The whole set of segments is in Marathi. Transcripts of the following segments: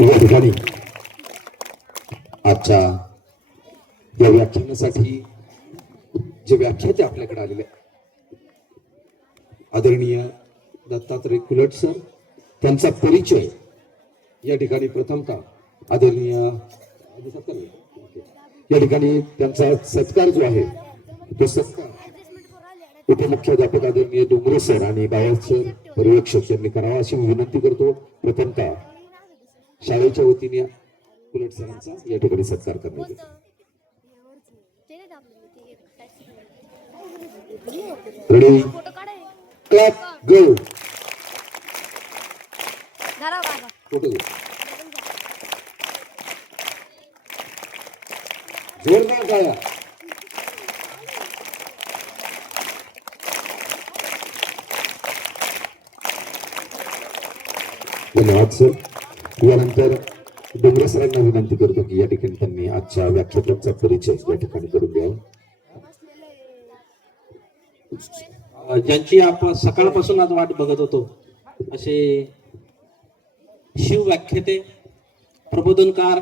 या ठिकाणी आजच्या या व्याख्यानासाठी जे व्याख्याते आपल्याकडे आलेले आदरणीय दत्तात्रय कुलट सर, त्यांचा परिचय या ठिकाणी प्रथमतः आदरणीय या ठिकाणी त्यांचा सत्कार जो आहे तो सत्कार उपमुख्याध्यापक आदरणीय डोंगरे सर आणि बाहेरचे पर्यवेक्षक यांनी करावा अशी विनंती करतो। प्रथमतः शाळेच्या वतीने कुलट सरांचा या ठिकाणी सत्कार करण्यात येतो। रेडी क्लॅप गो फोटो जोरदार टाळ्या। धन्यवाद सर। यानंतर डोंगरे सरांना विनंती करतो की या ठिकाणी त्यांनी आजच्या व्याख्यात्यांचा परिचय या ठिकाणी करून द्यावा। ज्यांची आपण सकाळपासून आज वाट बघत होतो असे शिव व्याख्याते प्रबोधनकार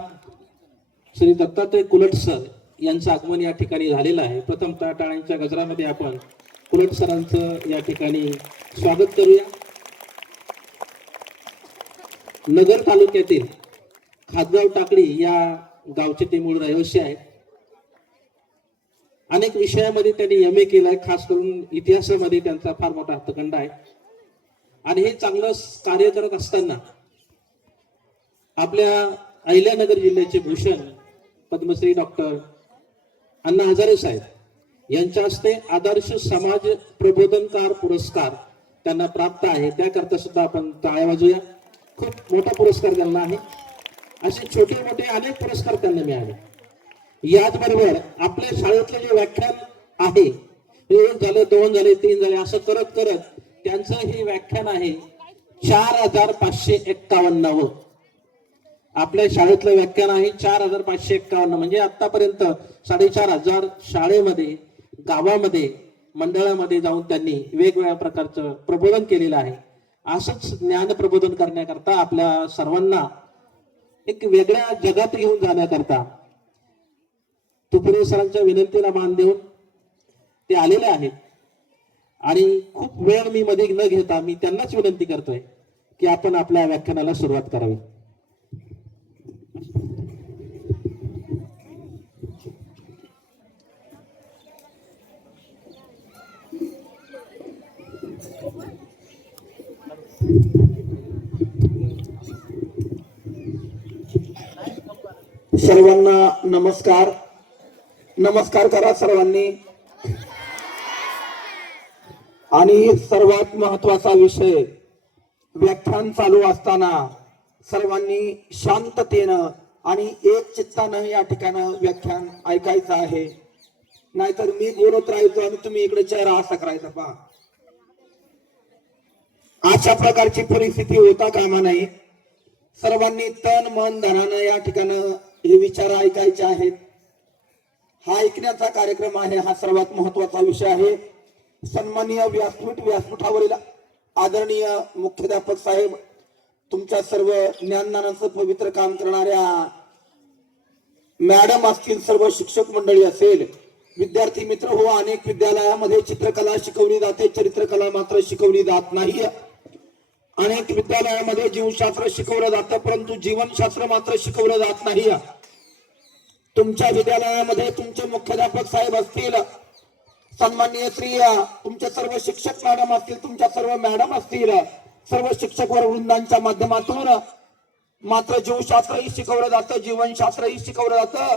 श्री दत्तात्रय कुलट सर यांचं आगमन या ठिकाणी झालेलं आहे। प्रथमतः टाळ्यांच्या गजरामध्ये आपण कुलट सरांचं या ठिकाणी स्वागत करूया। नगर तालुक्यातील खातगाव टाकळी या गावचे ते मूळ रहिवासी आहेत। अनेक विषयामध्ये त्यांनी एम.ए. केलाय, खास करून इतिहासामध्ये त्यांचा फार मोठा हातखंडा आहे। आणि हे चांगलं कार्य करत असताना आपल्या अहिल्यानगर जिल्ह्याचे भूषण पद्मश्री डॉक्टर अण्णा हजारे साहेब यांच्या हस्ते आदर्श समाज प्रबोधनकार पुरस्कार त्यांना प्राप्त आहे। त्याकरता सुद्धा आपण टाळ्या वाजूया। खूप मोठा पुरस्कार त्यांना आहे। असे छोटे मोठे अनेक पुरस्कार त्यांना मिळाले। याचबरोबर आपल्या शाळेतले जे व्याख्यान आहे, एक झाले, दोन झाले, तीन झाले, असं करत करत त्यांचं हे व्याख्यान आहे 4551। आपल्या शाळेतलं व्याख्यान आहे 4551, म्हणजे आतापर्यंत 4500 शाळेमध्ये, गावामध्ये, मंडळामध्ये जाऊन त्यांनी वेगवेगळ्या प्रकारचं प्रबोधन केलेलं आहे। असंच ज्ञान प्रबोधन करण्याकरता आपल्या सर्वांना एक वेगळ्या जगात घेऊन जाण्याकरता तुपरे सरांच्या विनंतीला मान देऊन ते आलेले आहेत। आणि खूप वेळ मी मध्ये न घेता मी त्यांनाच विनंती करतोय की आपण आपल्या व्याख्यानाला सुरुवात करावी। सर्वांना नमस्कार। नमस्कार करा सर्वांनी। आणि सर्वात महत्वाचा विषय, व्याख्यान चालू असताना सर्वांनी शांततेनं आणि एक चित्तानं या ठिकाणी व्याख्यान ऐकायचं आहे। नाहीतर मी बोलत राहायचो आणि तुम्ही इकडे चेहरा असा करायचा पहा, अशा प्रकारची परिस्थिती होता कामा नये। सर्वांनी तन मन धनानं या ठिकाणी हे विचार ऐकायचे आहेत। हा ऐकण्याचा कार्यक्रम आहे, हा सर्वात महत्वाचा विषय आहे। सन्माननीय व्यासपीठावरील आदरणीय मुख्याध्यापक साहेब, तुमच्या सर्व ज्ञानदानाचं पवित्र काम करणाऱ्या मॅडम असतील, सर्व शिक्षक मंडळी असेल, विद्यार्थी मित्र हो, अनेक विद्यालयामध्ये चित्रकला शिकवली जाते, चरित्रकला मात्र शिकवली जात नाही। अनेक विद्यालयामध्ये जीवशास्त्र शिकवलं जातं, परंतु जीवनशास्त्र मात्र शिकवलं जात नाही। तुमच्या विद्यालयामध्ये तुमचे मुख्याध्यापक साहेब असतील, सन्माननीय श्री तुमचे सर्व शिक्षक मॅडम असतील, तुमच्या सर्व मॅडम असतील, सर्व शिक्षक वृंदांच्या माध्यमातून मात्र जीवशास्त्रही शिकवलं जातं, जीवनशास्त्रही शिकवलं जातं,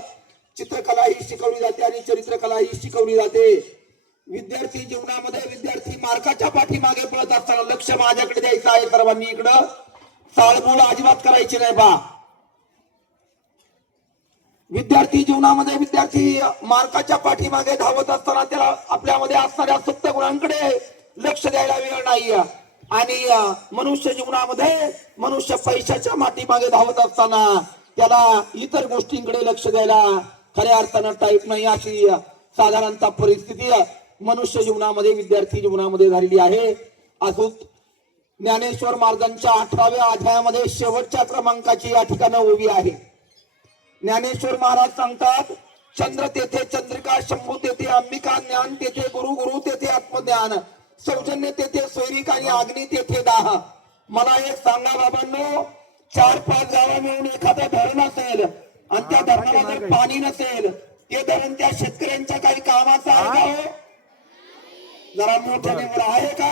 चित्रकलाही शिकवली जाते आणि चरित्रकलाही शिकवली जाते। विद्यार्थी जीवनामध्ये विद्यार्थी मार्काच्या पाठीमागे पळत असताना लक्ष माझ्याकडे द्यायचं आहे सर्वांनी। इकडं चाळबोळ अजिबात करायची नाही बा। विद्यार्थी जीवनामध्ये विद्यार्थी मार्काच्या पाठीमागे धावत असताना त्याला आपल्यामध्ये असणाऱ्या सुप्त गुणांकडे लक्ष द्यायला वेळ नाही। आणि मनुष्य जीवनामध्ये मनुष्य पैशाच्या पाठीमागे धावत असताना त्याला इतर गोष्टींकडे लक्ष द्यायला खऱ्या अर्थानं टाईप नाही। अशी साधारणतः परिस्थिती मनुष्य जीवनामध्ये, विद्यार्थी जीवनामध्ये झालेली आहे। अजून ज्ञानेश्वर महाराजांच्या 18व्या अध्यायामध्ये शेवटच्या क्रमांकाची या ठिकाणी उभी आहे. ज्ञानेश्वर महाराज सांगतात, चंद्र तेथे चंद्रिका, शंभू तेथे अंबिका, ज्ञान तेथे गुरु, गुरु तेथे आत्मज्ञान, सौजन्य तेथे स्वैरिक आणि अग्नी तेथे दाह. मला एक सांगा बाबांनो, 4-5 गावं मिळून एखादं धरण असेल आणि त्या धरणाला जर पाणी नसेल, ते धरण त्या शेतकऱ्यांच्या काही कामाचं आहे का हो? जरा मोठ्याने बोला, आहे का?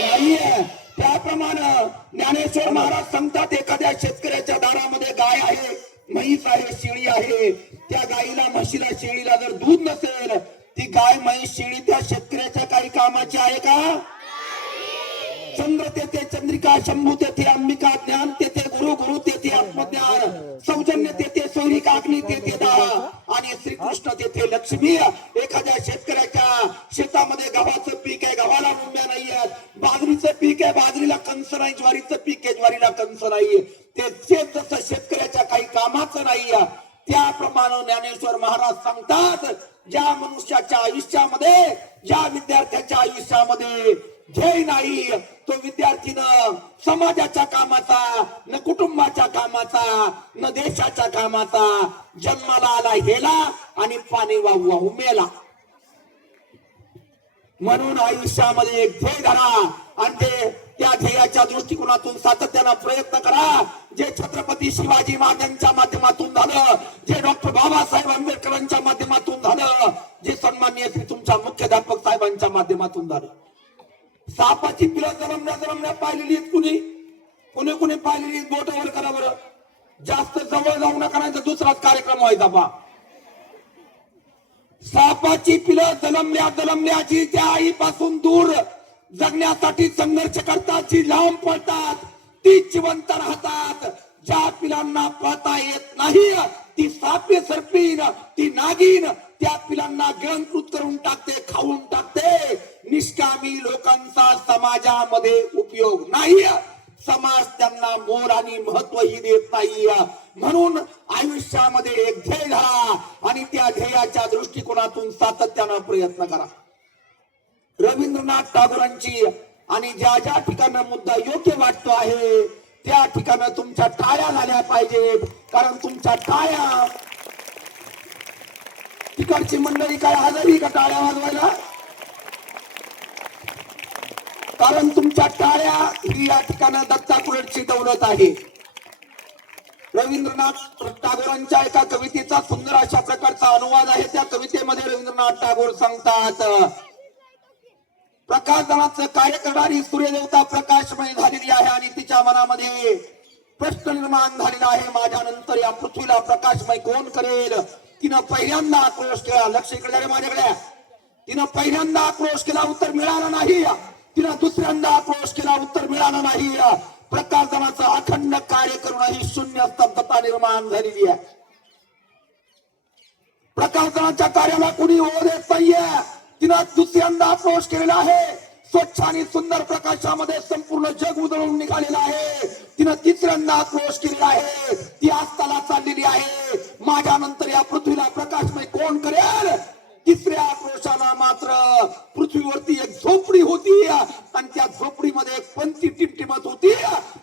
नाहीये. त्याप्रमाणे ज्ञानेश्वर महाराज सांगतात, एखाद्या शेतकऱ्याच्या दारामध्ये गाय आहे, म्हैस आहे, शेळी आहे. त्या गाईला, म्हशीला, शेळीला जर दूध नसेल, ती गाय, म्हैस, शेळी त्या शेतकऱ्याच्या काही कामाची आहे का? चंद्र तेथे चंद्रिका, शंभू तेथे अंबिका, ज्ञान तेथे गुरु, गुरु तेथे आत्मज्ञान, सौजन्य तेथे स्वैरिक, अग्नी तेथे दाह आणि श्रीकृष्ण तेथे लक्ष्मी. एखाद्या शेतकऱ्याच्या शेतामध्ये गव्हाचं पीक आहे, गव्हाला मुंब्या नाही आहेत. बाजरीचं पीक आहे, बाजरीला कंस नाही. ज्वारीचं पीक आहे, ज्वारीला कंस नाही. ते शेत जसं शेतकऱ्याच्या काही कामाचं नाही, त्याप्रमाणे ज्ञानेश्वर महाराज सांगतात, ज्या मनुष्याच्या आयुष्यामध्ये, ज्या विद्यार्थ्याच्या आयुष्यामध्ये ध्येय नाही, तो विद्यार्थीनं समाजाच्या कामाचा, न कुटुंबाच्या कामाचा, न देशाच्या कामाचा, जन्माला आला हेला आणि पाणी वाहू वाहू मेला. म्हणून आयुष्यामध्ये एक ध्येय धरा आणि ते त्या ध्येयाच्या दृष्टिकोनातून सातत्यानं प्रयत्न करा. जे छत्रपती शिवाजी महाराजांच्या माध्यमातून झालं, जे डॉक्टर बाबासाहेब आंबेडकरांच्या माध्यमातून झालं, जे सन्माननीय श्री तुमच्या मुख्याध्यापक साहेबांच्या माध्यमातून झालं. सापाची पिलं जलमल्या पाहिलेली आहेत कुणी कुणी कुणी पाहिलेली? बोटावर करा बरं. जास्त जवळ जाऊ नका, नाही तर दुसराच कार्यक्रम व्हायचा बा. सापाची पिलं जलमल्याची त्या आईपासून दूर जगण्यासाठी संघर्ष करतात, जी लांब पळतात ती जिवंत राहतात. ज्या पिलांना पळता येत नाही, ती सापे सर्पीन, ती नागिन त्या पिलांना गिळंकृत करून टाकते, खाऊन टाकते. निष्कामी लोकांचा समाजामध्ये उपयोग नाही. समाज त्यांना मोल आणि महत्वही देत नाही. म्हणून आयुष्यामध्ये एक ध्येय धरा आणि त्या ध्येयाच्या दृष्टिकोनातून सातत्यानं प्रयत्न करा. रवींद्रनाथ टागोरांची आणि ज्या ज्या ठिकाणी मुद्दा योग्य वाटतो आहे त्या ठिकाणी तुमच्या टाळ्या झाल्या पाहिजेत. कारण तुमच्या टाळ्या, तिकडची मंडळी काय आजारी का टाळ्या वाजवायला? कारण तुमच्या टाळ्या ही या ठिकाणी दत्ताकुलटची दौलत आहे. रवींद्रनाथ टागोरांच्या एका कवितेचा सुंदर अशा प्रकारचा अनुवाद आहे. त्या कवितेमध्ये रवींद्रनाथ टागोर सांगतात, प्रकाशदानाचं कार्य करणारी सूर्यदेवता प्रकाशमय झालेली आहे आणि तिच्या मनामध्ये प्रश्न निर्माण झालेला आहे, माझ्या नंतर या पृथ्वीला प्रकाशमय कोण करेल? तिनं पहिल्यांदा आक्रोश केला. लक्ष इकडे माझ्याकडे. तिनं पहिल्यांदा आक्रोश केला, उत्तर मिळालं नाही. तिनं दुसऱ्यांदा आक्रोश केला, उत्तर मिळालं नाही. प्रकाशदानाचं अखंड कार्य करूनही शून्य स्तब्धता निर्माण झालेली आहे. प्रकाशदानाच्या कार्याला कुणी होऊ देत नाहीये. तिनं दुसऱ्यांदा आक्रोश केलेला आहे. स्वच्छ आणि सुंदर प्रकाशामध्ये संपूर्ण जग उजळून निघालेलं आहे. तिनं तिसऱ्यांदा आक्रोश केलेला आहे. ती आस्ताला चाललेली आहे, माझ्या नंतर या पृथ्वीला प्रकाशमय कोण करेल? तिसऱ्या आक्रोशाला मात्र पृथ्वीवरती एक झोपडी होती आणि त्या झोपडीमध्ये एक पंथी टिमटिमत होती.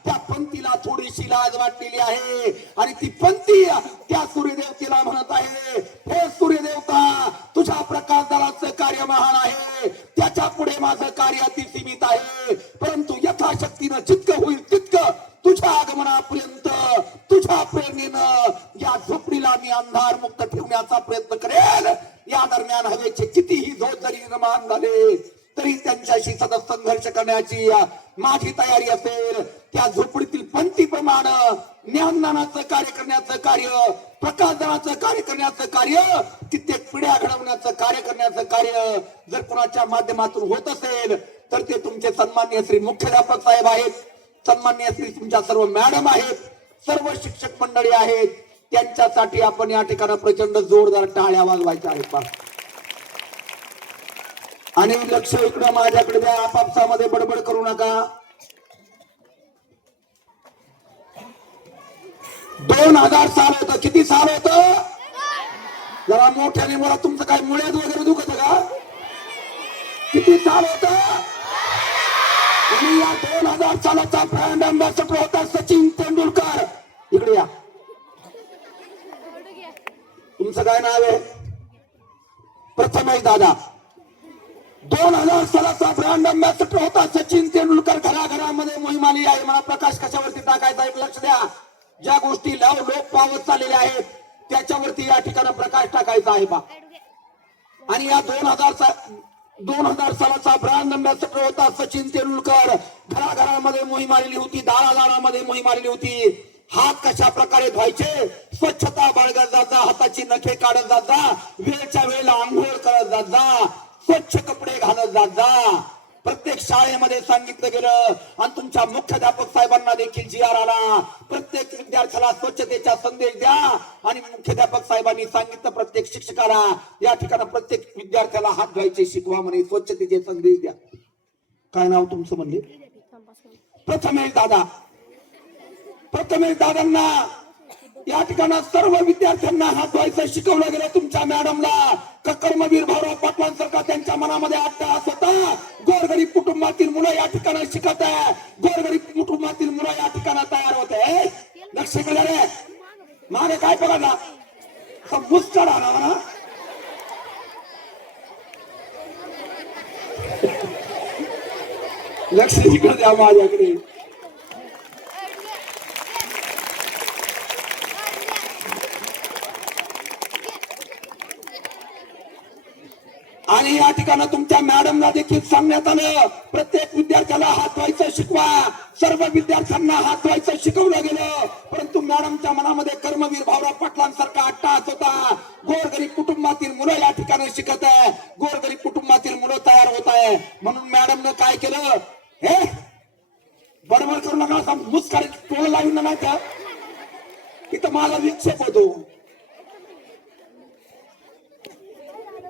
त्या पंथीला थोडीशी लाज वाटलेली आहे आणि ती पंथी त्या सूर्यदेवतेला म्हणत आहे, हे सूर्यदेवता, तुझ्या प्रकाशदानाचं कार्य महान आहे, त्याच्या पुढे माझं कार्य अति सीमित आहे. परंतु यथाशक्तीनं जितकं होईल तितकं तुझ्या आगमनापर्यंत, तुझ्या प्रेरणेनं या झोपडीला मी अंधार मुक्त ठेवण्याचा प्रयत्न करेल. या दरम्यान हवेचे कितीही झोत जरी निर्माण झाले तरी त्यांच्याशी सतत संघर्ष करण्याची माझी तयारी असेल. त्या झोपडीतील पंथीप्रमाणे ज्ञानदानाचं कार्य करण्याचं कार्य, प्रकाशदानाचं कार्य करण्याचं कार्य, कित्येक पिढ्या घडवण्याचं कार्य करण्याचं कार्य जर कुणाच्या माध्यमातून होत असेल तर ते तुमचे सन्माननीय श्री मुख्याध्यापक साहेब आहेत, सन्माननीय श्री तुमच्या सर्व मॅडम आहेत, सर्व शिक्षक मंडळी आहेत. त्यांच्यासाठी आपण या ठिकाणी प्रचंड जोरदार टाळ्या वाजवायच्या आहेत. आणि लक्ष इकडं माझ्याकडे द्या, आपापसामध्ये बडबड करू नका. 2000 साल होतं. किती साल होतं? जरा मोठ्याने मला, तुमचं काय मुळ्यात वगैरे दुखत का? किती साल होतं? आणि या 2000 सालाचा ब्रँड अँबॅसेडर होता सचिन तेंडुलकर. इकडे या. तुमचं काय नाव आहे? प्रथमेश दादा. 2000 सालाचा ब्रँड अँबॅसेडर होता सचिन तेंडुलकर. घराघरामध्ये मोहीम आली आहे. मला प्रकाश कशावरती टाकायचा एक लक्ष द्या. ज्या गोष्टी लोप पावत चाललेल्या आहेत त्याच्यावरती या ठिकाणी प्रकाश टाकायचा आहे बा. आणि या 2000 सालाचा ब्रँड अँबॅसेडर होता सचिन तेंडुलकर. घराघरामध्ये मोहीम आलेली होती. दारादारामध्ये मोहीम आलेली होती. हात कशा प्रकारे धुवायचे, स्वच्छता बाळगत जात जा, हाताची नखे काढत जात जा, वेळच्या वेळेला आंघोळ करत जात जा, स्वच्छ कपडे घालत जात जा. प्रत्येक शाळेमध्ये सांगितलं गेलं आणि तुमच्या मुख्याध्यापक साहेबांना देखील जी आर आला. प्रत्येक विद्यार्थ्याला स्वच्छतेचा संदेश द्या. आणि मुख्याध्यापक साहेबांनी सांगितलं प्रत्येक शिक्षकाला या ठिकाणी प्रत्येक विद्यार्थ्याला हात धुवायचे शिकवा म्हणे, स्वच्छतेचे संदेश द्या. काय नाव तुमचं म्हणले? प्रथमेश दादा. प्रथमेश दादांना या ठिकाणी सर्व विद्यार्थ्यांना हात धुवायचं शिकवलं गेलं. तुमच्या मॅडमला कर्मवीर भाऊराव पाटलांसारखा त्यांच्या मनामध्ये अट्टहास होता. गोरगरीब कुटुंबातील मुलं या ठिकाणी शिकत आहे. गोरगरीब कुटुंबातील मुलं या ठिकाणी तयार होते. लक्ष केलं रे. मागे काय पडला मुस्कड आला ना. लक्ष इकडे द्या माझ्याकडे. आणि या ठिकाणी तुमच्या मॅडमला देखील सांगण्यात आलं प्रत्येक विद्यार्थ्याला हात धुवायचं शिकवा. सर्व विद्यार्थ्यांना हात धुवायचं शिकवलं गेलं. परंतु मॅडमच्या मनामध्ये कर्मवीर भाऊराव पाटलांसारखा अट्टहास होता. गोरगरीब कुटुंबातील मुलं या ठिकाणी शिकत आहे. गोरगरीब कुटुंबातील मुलं तयार होत आहे. म्हणून मॅडमनं काय केलं, हे बडबड करू नका, असा मुस्कारीत टोळ लावून नाही का इथं माझा विक्षेप होतो.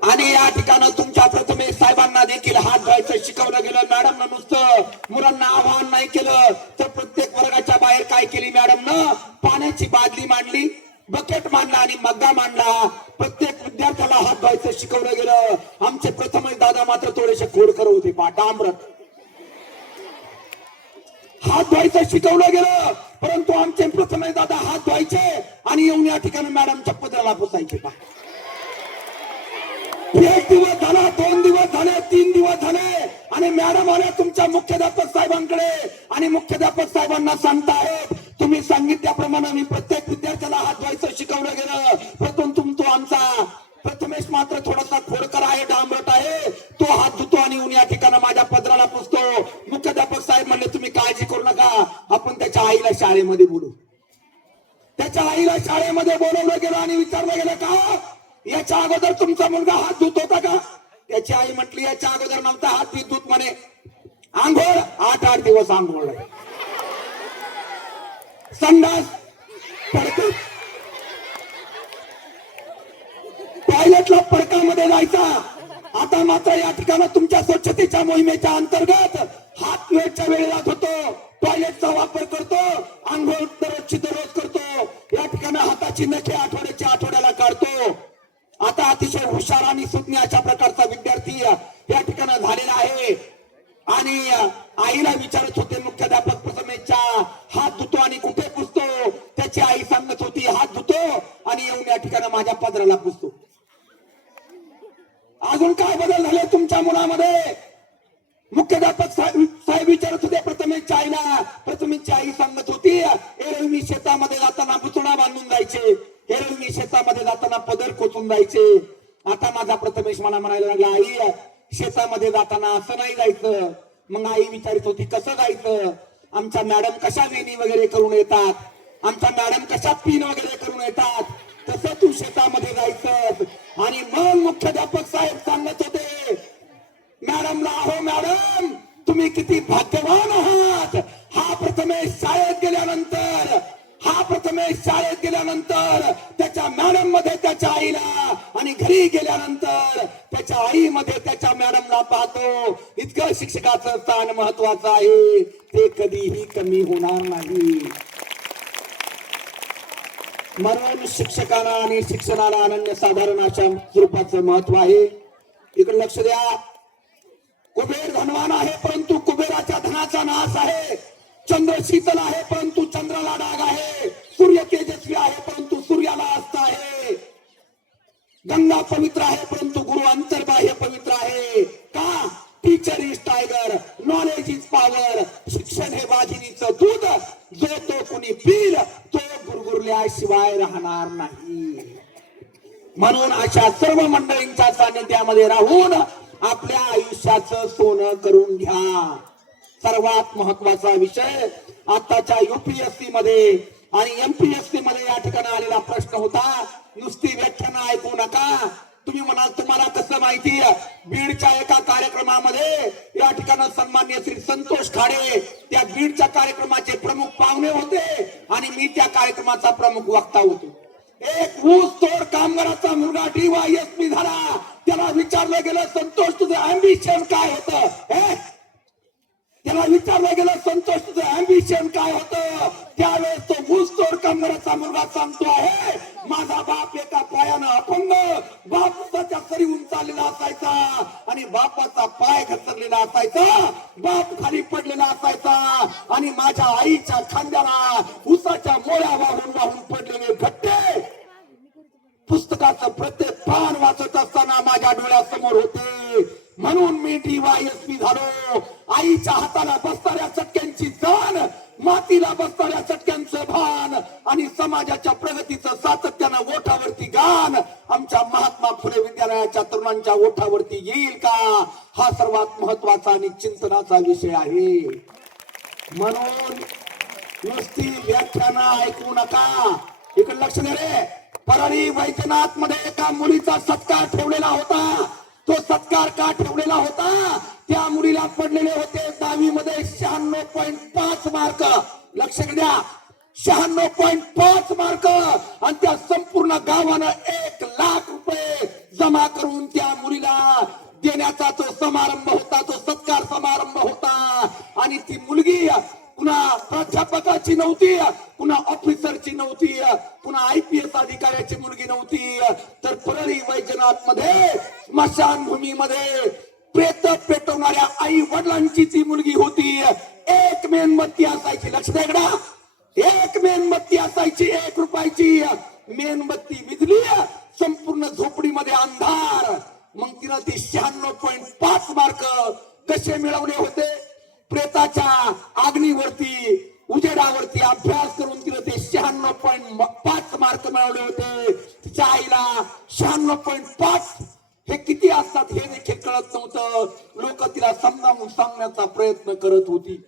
आणि या ठिकाणी तुमच्या प्रथमेश साहेबांना देखील हात धुवायचं शिकवलं गेलं. मॅडमनं नुसतं मुलांना आवाहन नाही केलं तर प्रत्येक वर्गाच्या बाहेर काय केली मॅडमनं, पाण्याची बादली मांडली, बकेट मांडला आणि मग्गा मांडला. प्रत्येक विद्यार्थ्याला हात धुवायचं शिकवलं गेलं. आमचे प्रथमेश दादा मात्र थोडेसे खोडकर होते पा डांबरट. हात धुवायचं शिकवलं गेलं परंतु आमचे प्रथमेश दादा हात धुवायचे आणि येऊन या ठिकाणी मॅडमच्या पदराला पुसायचे पा. एक दिवस झाला, 2 दिवस झाले, 3 दिवस झाले आणि मॅडम आल्या तुमच्या मुख्याध्यापक साहेबांकडे आणि मुख्याध्यापक साहेबांना सांगतायत तुम्ही सांगितल्याप्रमाणे मी प्रत्येक विद्यार्थ्याला हात धुवायचं शिकवलं गेलं. परंतु तो आमचा प्रथमेश मात्र थोडासा खोडकर आहे, डांबरट आहे. तो हात धुतो आणि येऊन या ठिकाणी माझ्या पदराला पुसतो. मुख्याध्यापक साहेब म्हणले तुम्ही काळजी करू नका, आपण त्याच्या आईला शाळेमध्ये बोलू. त्याच्या आईला शाळेमध्ये बोलवलं गेलं आणि विचारलं गेलं का याच्या अगोदर तुमचा मुलगा हात धुत होता का? त्याची आई म्हटली याच्या अगोदर नव्हता हात धुत म्हणे. आंघोळ 8 दिवस आंघोळ, संडास पडकं, टॉयलेटला पडकामध्ये जायचा. आता मात्र या ठिकाणी तुमच्या स्वच्छतेच्या मोहिमेच्या अंतर्गत हात वेळच्या वेळेला धुतो, टॉयलेटचा वापर करतो, आंघोळ दररोजची दररोज करतो. या ठिकाणी हाताची नखे आठवड्याला काढतो. आता अतिशय हुशार आणि सुज्ञ अशा प्रकारचा विद्यार्थी या ठिकाणी झालेला आहे. आणि आईला विचारत होते मुख्याध्यापक प्रथमेशच्या हात धुतो आणि कुठे पुसतो? त्याची आई सांगत होती हात धुतो आणि येऊन या ठिकाणी माझ्या पदराला पुसतो. अजून काय बदल झाले तुमच्या मुलामध्ये? मुख्याध्यापक साहेब विचारत होते प्रथमेशच्या आईला. प्रथमेशची आई सांगत होती एरवी मी शेतामध्ये जाताना बुचडा बांधून जायचे, एरवी मी शेतामध्ये जाताना पदर खोचून जायचे. आता माझा प्रथमेश मला म्हणायला लागला आई शेतामध्ये जाताना असं नाही जायचं. मग आई विचारित होती कसं जायचं? आमच्या मॅडम कशा वेणी वगैरे करून येतात, आमच्या मॅडम कशा पिन वगैरे करून येतात, तसं तू शेतामध्ये जायचं. आणि मग मुख्याध्यापक साहेब सांगत होते मॅडमला, अहो मॅडम तुम्ही किती भाग्यवान आहात. हा प्रथमेश शाळेत गेल्यानंतर त्याच्या मॅडम मध्ये त्याच्या आईला आणि घरी गेल्यानंतर त्याच्या आईमध्ये त्याच्या मॅडमला पाहतो. इतकं शिक्षकाचं स्थान महत्वाचं आहे, ते कधीही कमी होणार नाही. म्हणून शिक्षकांना आणि शिक्षणाला अनन्यसाधारण अशा स्वरूपाचं महत्व आहे. इकडे लक्ष द्या. कुबेर धनवान आहे परंतु कुबेर सूर्याच्या धनाचा नाश आहे. चंद्र शीतल आहे परंतु चंद्राला डाग आहे. सूर्य तेजस्वी आहे परंतु सूर्याला अस्त आहे. गंगा पवित्र आहे परंतु गुरु अंतर्बाह्य पवित्र आहे. का? Teacher is tiger, knowledge is power. शिक्षण हे वाघिणीचं दूध, जो तो कुणी पील तो गुरगुरल्याशिवाय राहणार नाही. म्हणून अशा सर्व मंडळींच्या सानिध्यामध्ये राहून आपल्या आयुष्याचं सोनं करून घ्या. सर्वात महत्वाचा विषय आताच्या युपीएससी मध्ये आणि एमपीएससी मध्ये या ठिकाणी आलेला प्रश्न होता. नुसती व्याख्यानं ऐकू नका. तुम्ही म्हणाल तुम्हाला कसं माहिती? बीडच्या एका कार्यक्रमामध्ये या ठिकाणी सन्मान्य श्री संतोष खाडे त्या बीडच्या कार्यक्रमाचे प्रमुख पाहुणे होते आणि मी त्या कार्यक्रमाचा प्रमुख वक्ता होतो. एक ऊस तोड कामगाराचा मुलगा DYSP झाला. त्याला विचारलं गेलं, संतोष तुझं अँबिशन काय होतं? त्याला विचारलं गेलं, संतोष तुझं अँबिशन काय होतं? त्यावेळेस तो ऊस तोड कामगाराचा मुलगा सांगतो आहे, माझा बाप एका पायानं अपंग, बाप उसाच्या सरीहून चाललेला असायचा आणि बापाचा पाय घसरलेला असायचा, बाप खाली पडलेला असायचा आणि माझ्या आईच्या खांद्याला उसाच्या मोळ्या वाहून वाहून पडलेले गट्टे पुस्तकाचं प्रत्येक पान वाचत असताना माझ्या डोळ्यासमोर होते. म्हणून मी DYSP झालो. आईच्या हाताला बसणाऱ्या चटक्यांची जाण, मातीला बसणाऱ्या चटक्यांचं भान आणि समाजाच्या प्रगतीचं सातत्यानं ओठावरती गान आमच्या महात्मा फुले विद्यालयाच्या तरुणांच्या ओठावरती येईल का? हा सर्वात महत्वाचा आणि चिंतनाचा विषय आहे. म्हणून नुसती व्याख्यानं ऐकू नका. इकडे लक्ष दे रे. परळी वैजनाथ मध्ये एका मुलीचा सत्कार ठेवलेला होता. तो सत्कार का ठेवलेला होता? त्या मुलीला पडलेले होते 10वी मध्ये 96.5 मार्क. लक्ष द्या, 96.5 मार्क. आणि त्या संपूर्ण गावानं 1 लाख रुपये जमा करून त्या मुलीला देण्याचा तो समारंभ होता, तो सत्कार समारंभ होता. आणि ती मुलगी पुन्हा प्राध्यापकाची नव्हती, पुन्हा ऑफिसरची नव्हती, पुन्हा IPS अधिकाऱ्याची मुलगी नव्हती, तर परळी वैजनाथ मध्ये स्मशानभूमीमध्ये प्रेत पेटवणाऱ्या आई वडिलांची ती मुलगी होती. एक मेणबत्ती असायची. लक्ष द्या, एक मेणबत्ती असायची, 1 रुपयाची मेणबत्ती विझली, संपूर्ण झोपडीमध्ये अंधार. मग तिनं ती 96.5 मार्क कसे मिळवले होते? प्रेताच्या अग्नीवरती, उजेडावरती अभ्यास करून तिला ते 96.5 मार्क मिळवले होते. तिच्या आईला 96.5 हे किती असतात हे देखील कळत नव्हतं. लोक तिला समजावून सांगण्याचा प्रयत्न करत होती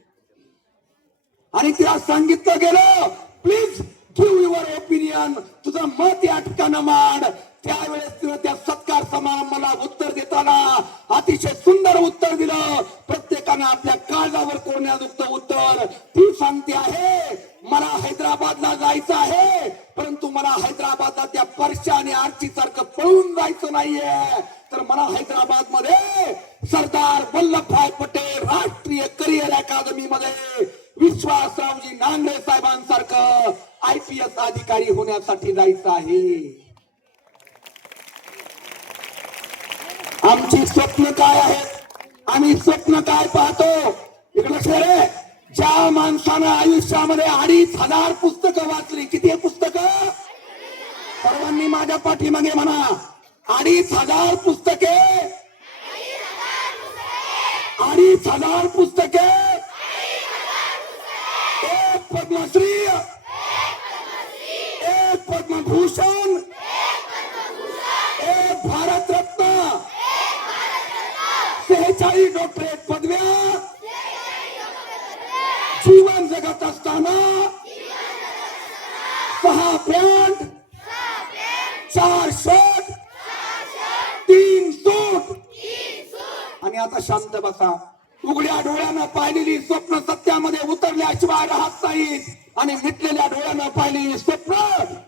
आणि तिला सांगितलं गेलं, प्लीज गिव्ह युअर ओपिनियन, तुझं मत या ठिकाणी मांड. त्यावेळेस तिनं त्या सत्कार समारंभाला उत्तर देताना अतिशय सुंदर उत्तर दिलं. प्रत्येकाने आपल्या काळजावर कोरण्यात उत्तर. ती सांगते आहे, मला हैदराबादला जायचं आहे, परंतु मला हैदराबादला त्या परशा आणि आर्ची सारखं पळून जायचं नाहीये, तर मला हैदराबाद मध्ये सरदार वल्लभभाई पटेल राष्ट्रीय करिअर अकादमी मध्ये विश्वासरावजी नांगरे साहेबांसारखं IPS अधिकारी होण्यासाठी जायचं आहे. आमची स्वप्न काय आहेत? आम्ही स्वप्न काय पाहतो? इकडे लक्ष रे. ज्या माणसानं आयुष्यामध्ये 2,500 पुस्तकं वाचली, किती पुस्तकं? सर्वांनी माझ्या पाठीमागे म्हणा, 2,500 पुस्तके, 2,500 पुस्तके, 1 पद्मश्री, 1 पद्मभूषण, 1 भारतरत्न, 46 डॉक्टरेट पदव्या, जीवन जगत असताना 6 पॅन्ट, 4 शर्ट, 3 सूट. आणि आता शांत बसा. उघड्या डोळ्यानं पाहिलेली स्वप्न सत्यामध्ये उतरल्याशिवाय राहत नाहीत आणि मिटलेल्या डोळ्यानं पाहिलेली स्वप्न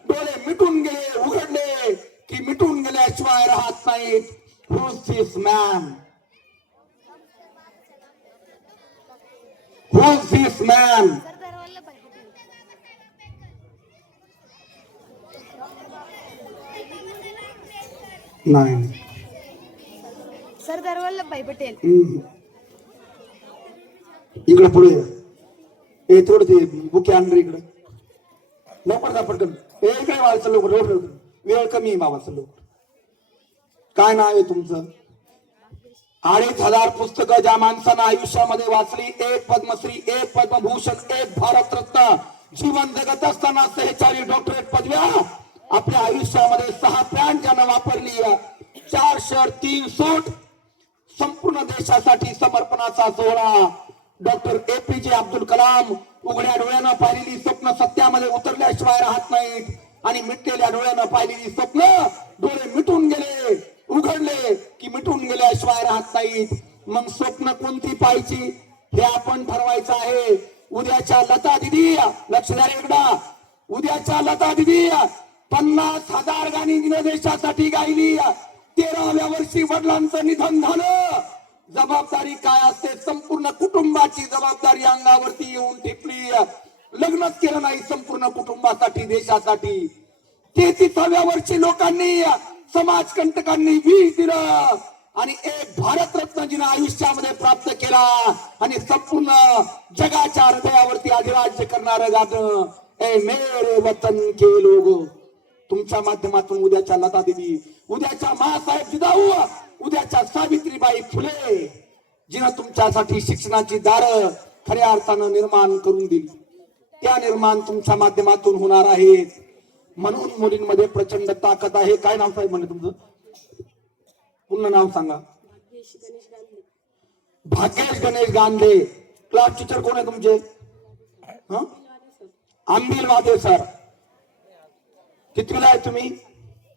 डोळे मिटून गेले, उघडले की मिटून गेल्याशिवाय राहत नाहीत. Who is this man? Who is this man? नाही. सरदार वल्लभभाई पटेल. इकडे पुढे ये. ए थोडं ते बुके आण रे इकडे. लवकर जा पटकन. ए इकडे वाचायचं लवकर लवकर. वेळ कमी आहे बाबा लवकर. काय नाव आहे तुमचं? 2500 पुस्तकं ज्या माणसानं आयुष्यामध्ये वाचली, एक पद्मश्री, एक पद्मभूषण, एक भारतरत्न, जीवन जगत असताना 46 डॉक्टरेट पदव्या, आपल्या आयुष्यामध्ये 6 पॅन्ट ज्यानं वापरली, 4 शर्ट, 3 सूट, संपूर्ण देशासाठी समर्पणाचा सोहळा. डॉक्टर APJ अब्दुल कलाम उघड्या डोळ्यानं पाहिलेली स्वप्न सत्यामध्ये उतरल्याशिवाय राहत नाहीत आणि मिटलेल्या डोळ्यानं पाहिलेली स्वप्न डोळे मिटून गेले, उघडले की मिटून गेल्याशिवाय राहत नाहीत. मग स्वप्न कोणती पाहायची हे आपण ठरवायचं आहे. उद्याच्या लता दिदी, लक्ष द्या एकदा, उद्याच्या लता दिदी 50,000 गाणी देशासाठी गायली. 13व्या वर्षी वडिलांचं निधन झालं. जबाबदारी काय असते? संपूर्ण कुटुंबाची जबाबदारी अंगावरती येऊन टिपली. लग्नच केलं नाही संपूर्ण कुटुंबासाठी, देशासाठी. 33व्या वर्षी लोकांनी, समाजकंटकांनी विष दिलं आणि एक भारतरत्न जिने आयुष्यामध्ये प्राप्त केला आणि संपूर्ण जगाच्या हृदयावरती अधिराज्य करणारं गाणं ए मेरे वतन के लोग. तुमच्या माध्यमातून उद्याच्या लता दिदी, उद्याच्या माँसाहेब जिजाऊ, उद्याच्या सावित्रीबाई फुले, जिनं तुमच्यासाठी शिक्षणाची दारं खऱ्या अर्थानं निर्माण करून दिली, त्या निर्माण तुमच्या माध्यमातून होणार आहेत. म्हणून मुलींमध्ये प्रचंड ताकद आहे. काय नाव साहेब म्हणजे तुमचं? पूर्ण नाव सांगा. भाग्येश गणेश गांधे. क्लास टीचर कोण आहे तुमचे? आंबिल वादे सर. कितवीला आहे तुम्ही?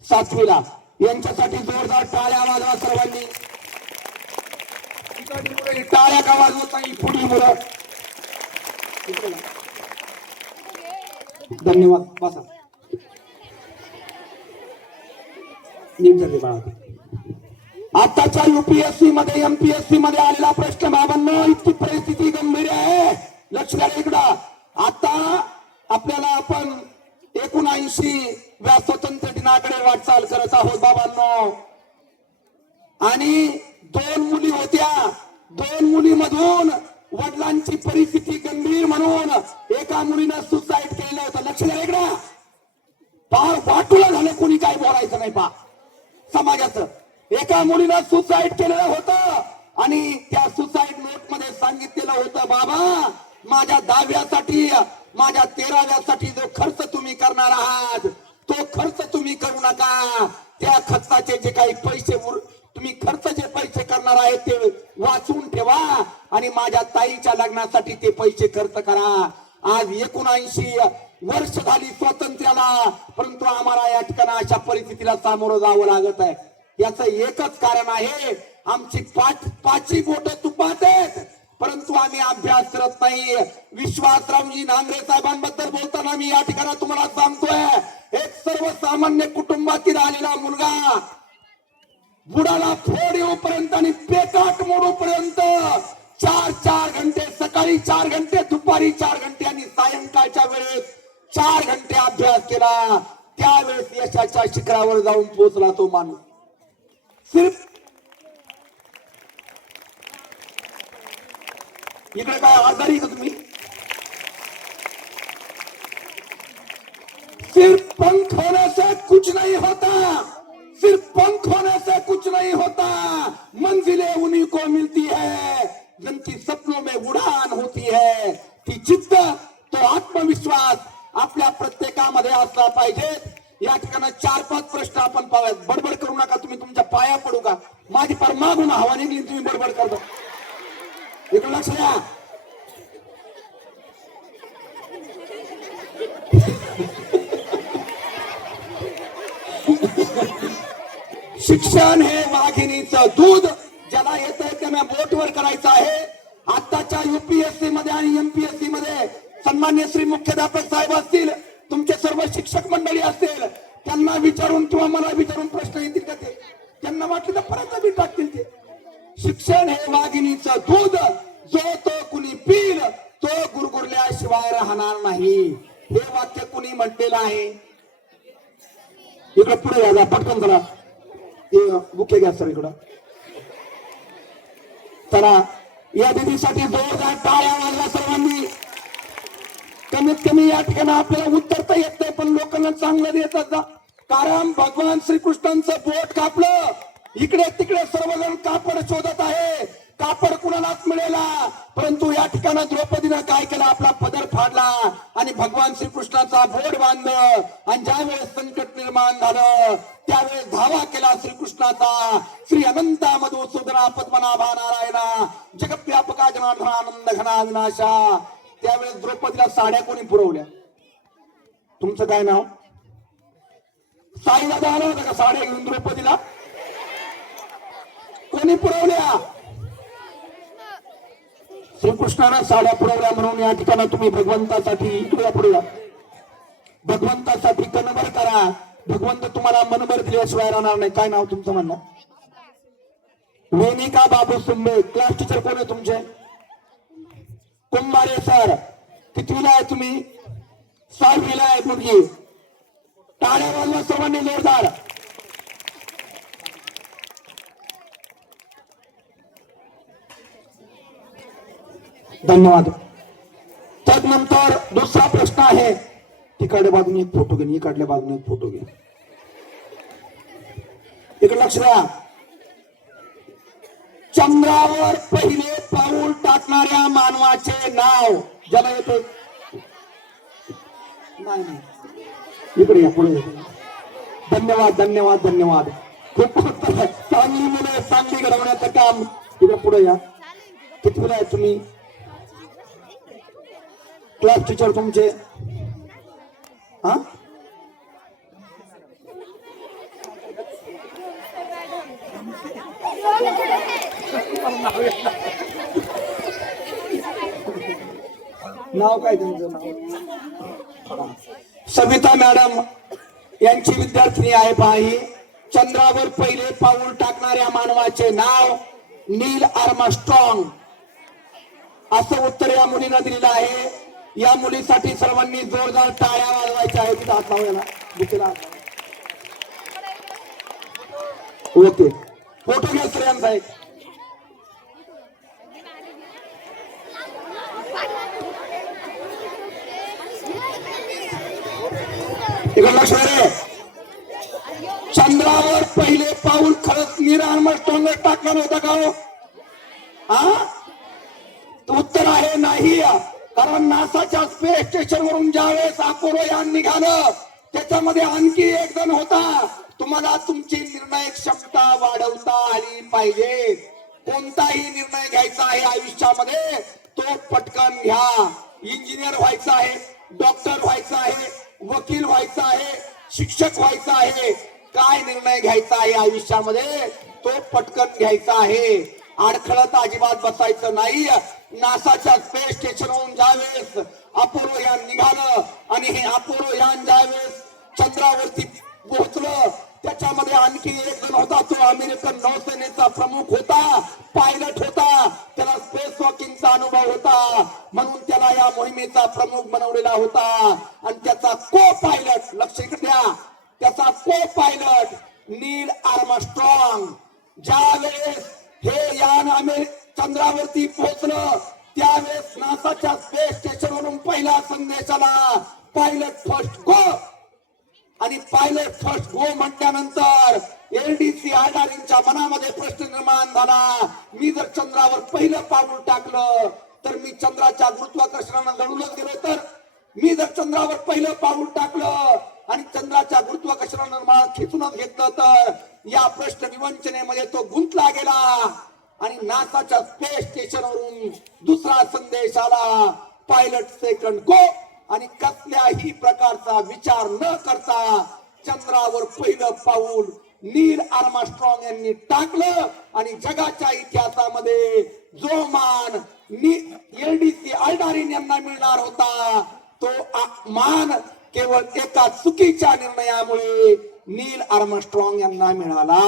7वीला. यांच्यासाठी जोरदार टाळ्या वाजवा सर्वांनी. टाळ्या का वाजवत नाही पुढील मुलं? धन्यवाद. बसा. आताच्या UPSC मध्ये, MPSC मध्ये आलेला प्रश्न बाबांनो, इतकी परिस्थिती गंभीर आहे. लक्ष द्या इकडं. आता आपल्याला आपण 79व्या स्वातंत्र्य दिनाकडे वाटचाल करत आहोत बाबांनो. आणि 2 मुली होत्या. 2 मुलीमधून वडिलांची परिस्थिती गंभीर म्हणून एका मुलीनं सुसाईड केलं होतं. लक्ष द्या इकडं. फार वाटुला झालं, कोणी काय बोलायचं नाही पा समाजाचं. एका मुलीनं सुसाईड केलेलं होतं आणि त्या सुसाईड नोट मध्ये सांगितलेलं होतं, बाबा माझ्या 10व्यासाठी, माझ्या 13व्यासाठी जो खर्च तुम्ही करणार आहात तो खर्च तुम्ही करू नका. त्या खर्चाचे जे काही पैसे तुम्ही खर्च जे पैसे करणार आहेत ते वाचून ठेवा आणि माझ्या ताईच्या लग्नासाठी ते पैसे खर्च करा. आज 79 वर्ष झाली स्वातंत्र्याला, परंतु आम्हाला या ठिकाणी अशा परिस्थितीला सामोरं जावं लागत आहे. याचं एकच कारण आहे, आमची पाची बोट तुपात आहेत, परंतु आम्ही अभ्यास करत नाही. विश्वासरावजी नांगरे साहेबांबद्दल बोलताना मी या ठिकाणी तुम्हाला सांगतोय, एक सर्वसामान्य कुटुंबातील आलेला मुलगा बुडाला फोड येऊपर्यंत आणि पेकाट मोडूपर्यंत 4 घंटे, सकाळी 4 घंटे, दुपारी 4 घंटे आणि सायंकाळच्या वेळेस 4 घंटे अभ्यास केला. त्यावेळेस यशाच्या शिखरावर जाऊन पोहोचला तो माणूस. सिर्फ इकडे काय आजारी का तुम्ही? सिर्फ पंख होने से कुछ नहीं होता, सिर्फ पंख होने से कुछ नहीं होता, मंजिलें उन्हीं को मिलती है जिनकी सपनों में उड़ान होती है. ती जिद्द, तो आत्मविश्वास आपल्या प्रत्येकामध्ये असला पाहिजे. या ठिकाणी 4-5 प्रश्न आपण पाहूयात. बडबड करू नका तुम्ही, तुमच्या पाया पडू का? माझी पर मागून हवा निघली, तुम्ही बडबड करता. इकडे लक्ष द्या. शिक्षण हे वाघिणीचं दूध, ज्याला येतंय त्यांना बोटवर करायचं आहे. आताच्या UPSC मध्ये आणि MPSC मध्ये सन्मान्य श्री मुख्याध्यापक साहेब असतील, तुमचे सर्व शिक्षक मंडळी असतील, त्यांना विचारून किंवा मला विचारून प्रश्न येतील का ते? त्यांना वाटलं तर परत बी टाकतील ते. शिक्षण हे वाघिणीचं दूध, जो तो कुणी पिल तो गुरगुरल्याशिवाय राहणार नाही. हे वाक्य कुणी म्हटलेलं आहे? इकडे पुढे या, पटकन चला. ते मुख्य घ्या सर इकडं. चला या दिदीसाठी जोरदार टाळ्या वाजवा सर्वांनी. कमीत कमी या ठिकाणी आपल्याला उत्तर तर येत नाही, पण लोकांना चांगलं देतात जा. कारण भगवान श्रीकृष्णांचं बोट कापलं, इकडे तिकडे सर्वजण कापड शोधत आहे, कापड कुणालाच मिळेला. परंतु या ठिकाणी द्रौपदीनं काय केलं, आपला पदर फाडला आणि भगवान श्रीकृष्णाचा बोट बांधलं. आणि ज्या वेळेस संकट निर्माण झालं त्यावेळेस धावा केला श्रीकृष्णाचा. श्री अनंता मधुसूदना पद्मनाभा नारायणा जगव्यापका जनार्दना आनंद घना विनाशा. त्यावेळेस द्रौपदीला साड्या कोणी पुरवल्या? तुमचं काय नाव? साई दादा आला होता का साड्या घेऊन द्रौपदीला? कोणी पुरवल्या? श्रीकृष्णानं साड्या पुरवल्या. म्हणून या ठिकाणी तुम्ही भगवंतासाठी इकडे पुढे भगवंतासाठी कणभर करा. भगवंत तुम्हाला मनभर दिल्याशिवाय राहणार नाही. काय नाव तुमचं? म्हणणं वेनिका बाबू सुंबे. क्लास टीचर कोण आहे तुमचे? कुंभारे सर. कितवीला आहे तुम्ही? 6वीला आहे मुलगी. टाळ्या वाजवा सर्वांनी जोरदार. धन्यवाद. त्यानंतर दुसरा प्रश्न आहे. तिकडल्या बाजूने एक फोटो घे, इकडल्या बाजूने एक फोटो घे. इकडे लक्ष द्या. चंद्रावर पहिले पाऊल टाकणाऱ्या मानवाचे नाव. ज्याला येतो नाही, इकडे या, पुढे. धन्यवाद धन्यवाद धन्यवाद. खूप चांगली मुलं चांगली घडवण्याचं काम. इकडे पुढे या. कितवीला आहे तुम्ही? क्लास टीचर तुमचे? हा, नाव काय तुमचं? नाव सविता मॅडम यांची विद्यार्थिनी आहे. पाही. चंद्रावर पहिले पाऊल टाकणाऱ्या मानवाचे नाव नील आर्मस्ट्रॉंग. असं उत्तर या मुलीनं दिलेलं आहे. या मुलीसाठी सर्वांनी जोरदार टाळ्या वाजवायच्या आहेत. तिथं हात लावूया ना. ओके, फोटो घ्या श्रेयांचा एक. लक्ष रे. चंद्रावर पहिले पाऊल खरंच नील आर्मस्ट्रॉंग टाकणार होता का हो? हा, उत्तर आहे नाही. कारण नासाच्या स्पेस स्टेशन वरून ज्यावेळेस अपोलो यान निघालं त्याच्यामध्ये आणखी एक जण होता. तुम्हाला तुमची निर्णय क्षमता वाढवता आली पाहिजे. कोणताही निर्णय घ्यायचा आहे आयुष्यामध्ये तो पटकन घ्या. इंजिनियर व्हायचं आहे, डॉक्टर व्हायचं आहे, वकील व्हायचं आहे, शिक्षक व्हायचं आहे, काय निर्णय घ्यायचा आहे आयुष्यामध्ये तो पटकन घ्यायचा आहे. अडखळत अजिबात बसायचं नाही. नासाच्या स्पेस स्टेशनवरून ज्यावेळेस अपोलो यान निघालं आणि हे अपोलो यान ज्यावेळेस चंद्रावरती पोहोचलं त्याच्यामध्ये आणखी एक जण होता. तो अमेरिकन नौसेनेचा प्रमुख होता, पायलट होता. त्याला स्पेस वॉकिंगचा अनुभव होता म्हणून त्याला या मोहिमेचा प्रमुख बनवलेला होता. आणि त्याचा को पायलट, लक्ष इकडे द्या, त्याचा को पायलट नील आर्मस्ट्रॉंग. ज्यावेळेस हे यान चंद्रावरती पोहोचलं त्यावेळेस नासाच्या स्पेस स्टेशनवरून पहिला संदेश आला, पायलट फर्स्ट गो. आणि पायलट फर्स्ट गो म्हटल्यानंतर एलडीसी आडारींच्या मनामध्ये प्रश्न निर्माण झाला, मी जर चंद्रावर पहिलं पाऊल टाकलं तर मी चंद्राच्या गुरुत्वाकर्षणानं जळूनच गेलो, तर मी जर चंद्रावर पहिलं पाऊल टाकलं आणि चंद्राच्या गुरुत्वाकर्षणानं मला खेचूनच घेतलं तर या प्रश्न विवंचनेमध्ये तो गुंतला गेला. आणि नासाच्या स्पेस स्टेशनवरून दुसरा संदेश आला, पायलट सेकंड गो. आणि कसल्याही प्रकारचा विचार न करता चंद्रावर पहिलं पाऊल नील आर्मस्ट्रॉंग यांनी टाकलं. आणि जगाच्या इतिहासामध्ये जो मान एलडीसी आल्डारीन यांना मिळणार होता तो मान केवळ एका चुकीच्या निर्णयामुळे नील आर्मस्ट्रॉंग यांना मिळाला.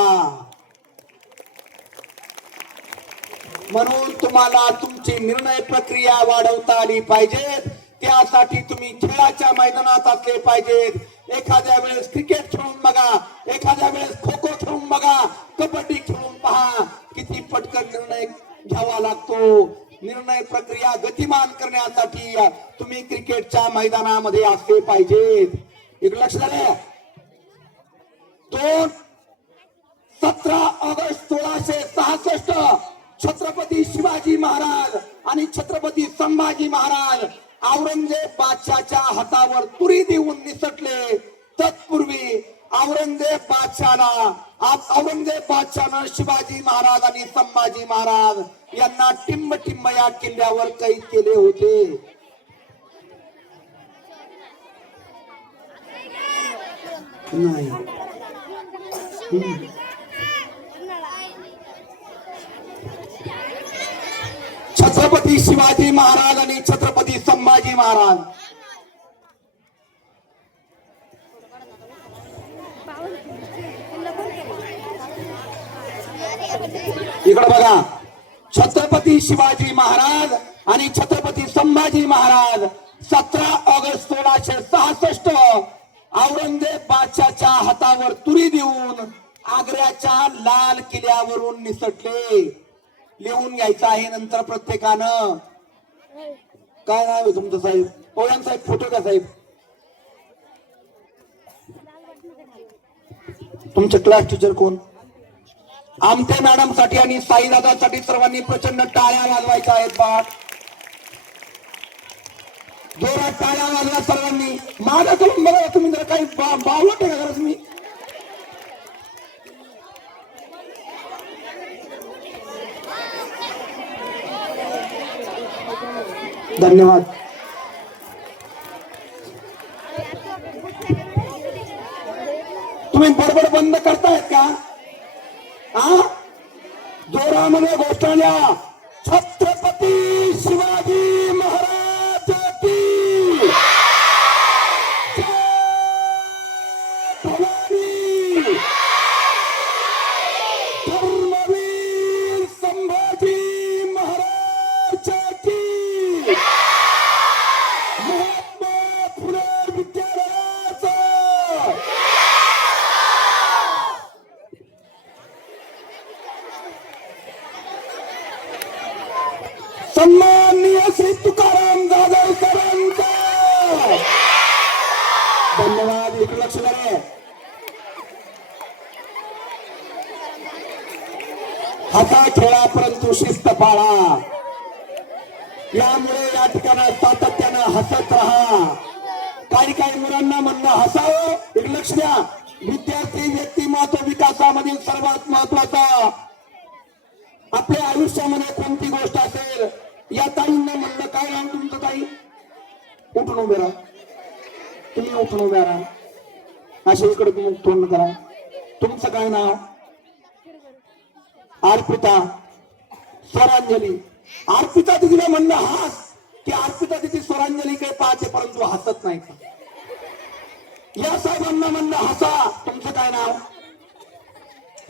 म्हणून तुम्हाला तुमची निर्णय प्रक्रिया वाढवता आली पाहिजे. त्यासाठी तुम्ही खेळाच्या मैदानात असले पाहिजेत, एखाद्या वेळेस क्रिकेट खेळून बघा, एखाद्या वेळेस खो खो खेळून बघा, कबड्डी खेळून पहा, किती पटकन निर्णय घ्यावा लागतो. निर्णय प्रक्रिया गतिमान करण्यासाठी तुम्ही क्रिकेटच्या मैदानामध्ये असले पाहिजेत. एक लक्ष झालं. 17 ऑगस्ट 1666 छत्रपती शिवाजी महाराज आणि छत्रपती संभाजी महाराज औरंगजेब बादशाच्या हातावर तुरी देऊन निसटले. तत्पूर्वी औरंगजेब बादशानं शिवाजी महाराज आणि संभाजी महाराज यांना टिंब टिंब या किल्ल्यावर कैद केले होते. नाही. छत्रपती शिवाजी महाराज आणि छत्रपती संभाजी महाराज इकडे बघा. छत्रपती शिवाजी महाराज आणि छत्रपती संभाजी महाराज 17 ऑगस्ट 1666 औरंगजेब बादशाच्या हातावर तुरी देऊन आग्र्याच्या लाल किल्ल्यावरून निसटले. लिहून घ्यायचं आहे नंतर प्रत्येकानं. काय नाव आहे तुमचं साहेब? पोळ्यान साहेब फोटो का साहेब? तुमचे क्लास टीचर कोण? आमटे मॅडम साठी आणि साई दादासाठी सर्वांनी प्रचंड टाळ्या वाजवायच्या आहेत. बा जोरात टाळ्या वाजवा सर्वांनी. मागं करून बघा तुम्ही जर काही बावलट आहे का तुम्ही? धन्यवाद. तुम्ही बडबड बंद करतायत का? हा, जोरामध्ये घोषणा. छत्रपती शिवाजी महाराज की जय. भवानी. धर्मवीर संभाजी महाराज की. महात्मा फुले विद्यालयाचा सन्माननीय श्री तुकाराम जाधव सरांचा धन्यवाद. इकडे लक्ष द्या. हाता खेळा परंतु शिस्त पाळा. यामुळे या ठिकाणी सातत्यानं हसत राहा. काही मुलांना म्हणणं हसावं. इकडे लक्ष द्या. विद्यार्थी व्यक्तिमत्व विकासामधील सर्वात महत्वाचा आपल्या आयुष्यामध्ये कोणती गोष्ट असेल, या ताईंना म्हणलं. काय नाव तुमचं ताई? उठून उभे राहा. तुम्ही उठून उभे राहा. अशा इकडे तुम्ही तोंड करा. तुमचं काय नाव? अर्पिता. स्वरांजली. अर्पिता दिदीला म्हणलं हास, की अर्पिता दिदी स्वरांजली काही पाहते परंतु हसत नाही. या साहेबांना म्हणलं हसा. तुमचं काय नाव?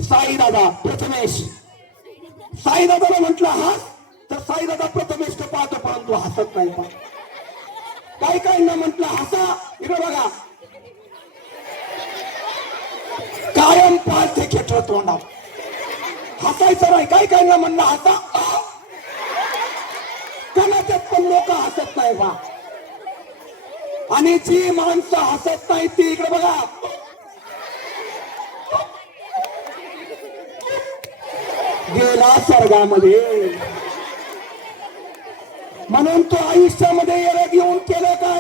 साई दादा. प्रथमेश. साई दादाला म्हटलं हास, तर साई दादा प्रथमेश पाहतो परंतु हसत नाही. काही ना म्हटलं हसा. इकडे बघा. कायम पाहते खेटर तोंडा. हसायचं नाही. काही ना म्हणलं हसा. कोणाच्यात पण लोक हसत नाही बा. आणि जी माणसं हसत नाही ती इकडे बघा. गेला स्वर्गामध्ये. म्हणून तो आयुष्यामध्ये येणं घेऊन केलं काय?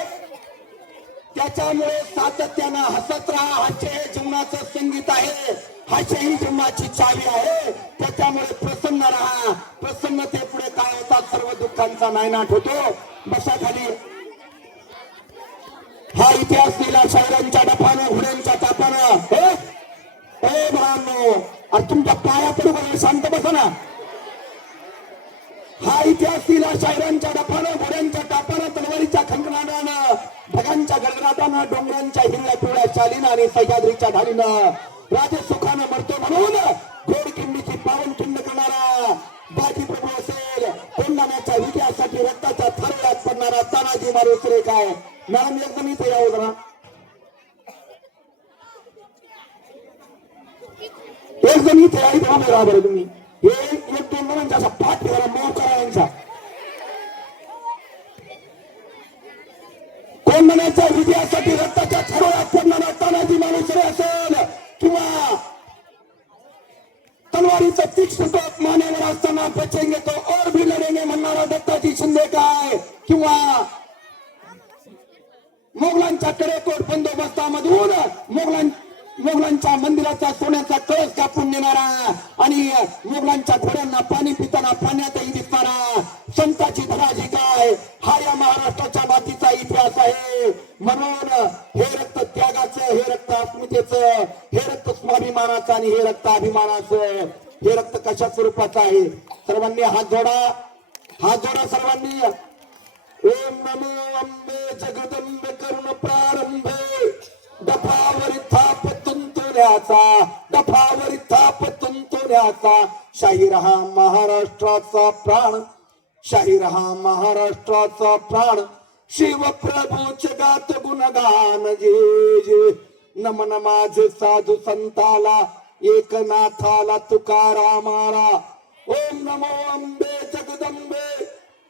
त्याच्यामुळे सातत्यानं हसत राहा. हास्य जीवनाचं संगीत आहे. हास्य ही जीवनाची चावी आहे. त्याच्यामुळे प्रसन्न राहा. प्रसन्नते पुढे काय होतात? सर्व दुःखांचा नायनाट होतो. बसा खाली. हा इतिहास लिहिला शायरांच्या डफानं, घोड्यांच्या तापानं. हे भावांनो, अरे तुमच्या पाया पडू बघा. शांत बसा ना. हा इतिहास लिहिला शायरांच्या डफानं, घोड्यांच्या टापानं, तलवारीच्या खंडनादानं, ढगांच्या गडगडाटानं, डोंगरांच्या हिरव्या पिवळ्या शालीनं आणि सह्याद्रीच्या ढालीनं. राजे सुखानं मरतो म्हणून घोडखिंडीची पावन खिंड करणारा बाजी प्रभू असेल. कोंडाण्याच्या विजयासाठी रक्ताच्या थारोळ्यात पडणारा तानाजी मालुसरे. काय मॅडम एकदम इथे यावं जरा. जण इथे आहे उभे राहा बरं तुम्ही. हे एक दोन जणांच्या असा पाठ ठेवा मऊ करा यांचा. कोण म्हणायचं विजयासाठी रक्ताच्या थरोळ्यात पडणारा तानाजी मालुसरे असेल किंवा तलवारीचं तीक्ष्ण टोक मानेवर असताना बचेंगे तो और भी लढेंगे म्हणणारा दत्ताजी शिंदे काय किंवा मोगलांच्या कडेकोट बंदोबस्तामधून मोगलांच्या मंदिराचा सोन्याचा कळस कापून नेणारा आणि मोगलांच्या घोड्यांना पाणी पिताना पाण्यातही दिसणारा संताची धनाजी काय हा या महाराष्ट्राच्या मातीचा इतिहास आहे. म्हणून हे रक्त त्यागाचं, हे रक्त अस्मितेचं, हे रक्त स्वाभिमानाचं आणि हे रक्त अभिमानाचं, हे रक्त कशा स्वरूपाचं आहे. सर्वांनी हात जोडा सर्वांनी. ओम नमो अंबे जगदंबे करुण प्रारंभे डफावरी थाप तुंतुल्याचा शाहीर हा महाराष्ट्राचा प्राण, शाहीर हा महाराष्ट्राचा प्राण. शिवप्रभूचे गात गुणगान जे जे नमन माझे साधू संताला एकनाथाला तुकारामाला. ओम नमो अंबे जगदंबे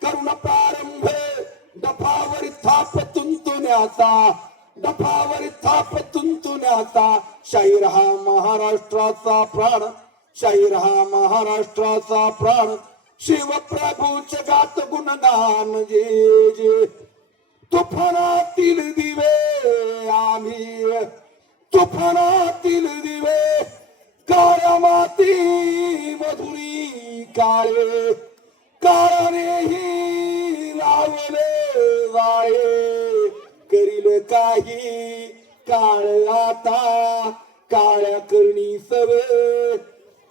करुण प्रारंभे डफावरी थाप तुंतुण्याचा शाहीर हा महाराष्ट्राचा प्राण, शाहीर हा महाराष्ट्राचा प्राण. शिवप्रभूचे गात गुणगान जे जे तुफानातील दिवे आम्ही, तुफानातील दिवे काळ्या माती मधुरी काळे काळानेही लावले जाळे. करील काही काळ आता काळ्या करणी सवे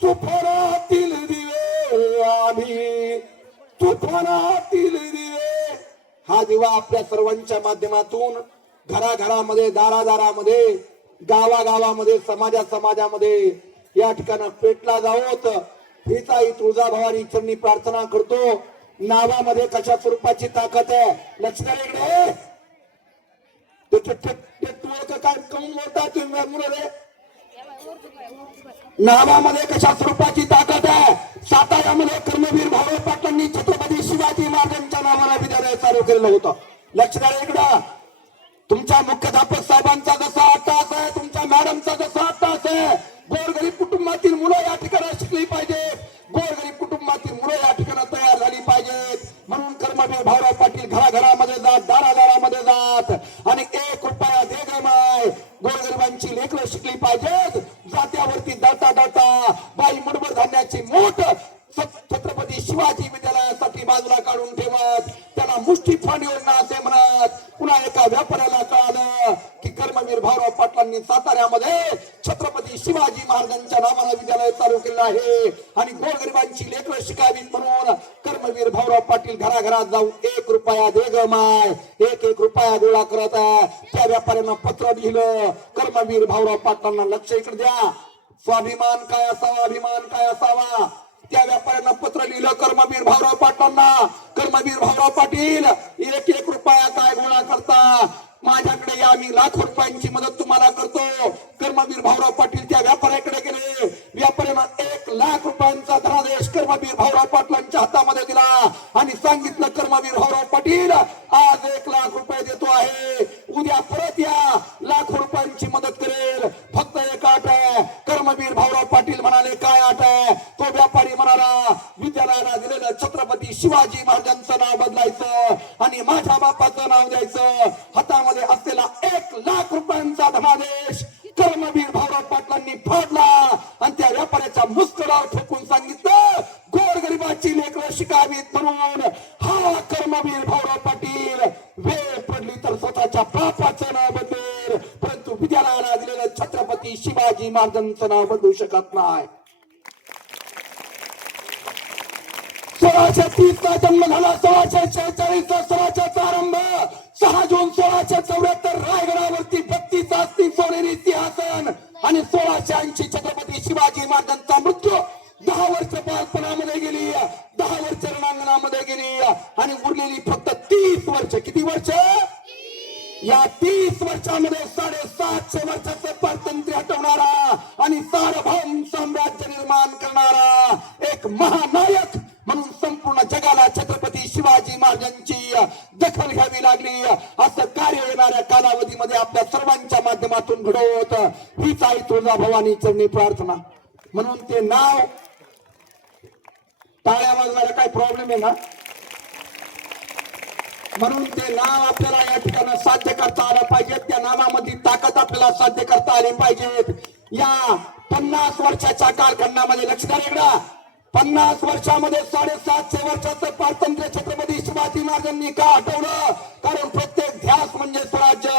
तुफानातील दिवे आम्ही, तुफानातील दिवे. हा दिवा आपल्या सर्वांच्या माध्यमातून घराघरामध्ये, दारादारामध्ये, गावागावामध्ये, समाजामध्ये या ठिकाणी पेटला जावोत हीच आई तुळजाभवानी चरणी प्रार्थना करतो. नावामध्ये कशा स्वरूपाची ताकद आहे लक्षात इकडे. काय कमी बोलता तुम्ही मुलं? नावामध्ये कशा स्वरूपाची ताकद आहे. साताऱ्यामध्ये कर्मवीर भाऊ पाटलांनी छत्रपती शिवाजी महाराजांच्या नावाला विद्यालय चालू केलेलं होतं. लक्षात इकडं. तुमच्या मुख्याध्यापक साहेबांचा जसा अट्टास आहे, तुमच्या मॅडमचा जसा अट्टास आहे, गोरगरीब कुटुंबातील मुलं या ठिकाणी शिकली पाहिजेत, गोरगरीब कुटुंबातील मुलं या ठिकाणी तयार झाली पाहिजेत. म्हणून कर्मवीर भाऊराव पाटील घराघरामध्ये जात, दारादारामध्ये जात आणि 1 रुपया दे ग माय गोरगरिबांची लेकरं शिकली पाहिजेत. जात्यावरती दळता बाई मुठभर धान्याची मूठ छत्रपती शिवाजी विद्यालयासाठी बाजूला काढून ठेवत त्याला मुष्टी फंड योजना असे म्हणत. पुन्हा एका व्यापाऱ्याला कळालं की कर्मवीर भाऊराव पाटलांनी साताऱ्यामध्ये छत्रपती शिवाजी महाराजांच्या नावानं विद्यालय चालू केलं आहे आणि गोरगरिबांची लेकरं शिकावीत म्हणून कर्मवीर भाऊराव पाटील घराघरात जाऊन 1 रुपया दे ग माय 1 रुपया गोळा करत आहे. त्या व्यापाऱ्यानं पत्र लिहिलं कर्मवीर भाऊराव पाटलांना लक्ष इकडे द्या. स्वाभिमान काय असावा, अभिमान काय असावा. त्या व्यापाऱ्यांना पत्र लिहिलं कर्मवीर भाऊराव पाटलांना. कर्मवीर भाऊराव पाटील 1 रुपया काय गोळा करता, माझ्याकडे या, मी लाखो रुपयांची मदत तुम्हाला करतो. कर्मवीर भाऊराव पाटील त्या व्यापाऱ्याकडे गेले. व्यापाऱ्यानं 1 लाख रुपयांचा धनादेश कर्मवीर भाऊराव पाटलांच्या हातामध्ये दिला आणि सांगितलं कर्मवीर भाऊराव पाटील आज 1 लाख रुपये देतो आहे, उद्या परत या, लाखो रुपयांची मदत करेल. फक्त एक अट आहे. कर्मवीर भाऊराव पाटील म्हणाले काय अट आहे? तो व्यापारी म्हणाला विद्यालयाला दिलेलं छत्रपती शिवाजी महाराजांचं नाव बदलायचं आणि माझ्या बापाचं नाव द्यायचं. हातामध्ये असलेला 1 लाख रुपयांचा धनादेश कर्मवीर भाऊराव पाटलांनी फाडला आणि त्या व्यापाऱ्याच्या मुस्कडावर ठोकून सांगितलं गोरगरिबाची लेकरं शिकावीत म्हणून. हा कर्मवीर भाऊराव पाटील वेळ पडली तर स्वतःच्या बापाचं नाव बदलेल, परंतु विद्यालयाला दिलेलं छत्रपती शिवाजी महाराजांचं नाव बदलू शकत नाही. 1630 चा जन्म झाला, 1646 ला स्वराज्याचा आरंभ, 6 जून 1674 रायगडावरती 32 असती सोनेरी सिंहासन आणि 1680 छत्रपती शिवाजी महाराजांचा मृत्यू. 10 वर्ष बालपणामध्ये गेली, 10 वर्ष रणांगणामध्ये गेली आणि उरलेली फक्त 30 वर्ष. किती वर्ष? या 30 वर्षामध्ये 750 वर्षाचं पारतंत्र्य हटवणारा आणि सार्वभौम साम्राज्य निर्माण करणारा एक महानायक म्हणून संपूर्ण जगाला छत्रपती शिवाजी महाराजांची दखल घ्यावी लागली. असं कार्य येणाऱ्या कालावधीमध्ये आपल्या सर्वांच्या माध्यमातून घडवत हीच आई तुळजाभवानी चरणी प्रार्थना. म्हणून ते नाव टाळ्या वाजवायला काही प्रॉब्लेम आहे ना? म्हणून ते नाव आपल्याला या ठिकाणी साध्य करता आलं पाहिजे. त्या नावामध्ये ताकद आपल्याला साध्य करता आली पाहिजे. या 50 वर्षाच्या कालखंडामध्ये लक्ष द्या वेगळा 50 वर्षामध्ये 750 वर्षाचं पारतंत्र्य छत्रपती शिवाजी महाराजांनी का हटवलं? कारण प्रत्येक ध्यास म्हणजे स्वराज्य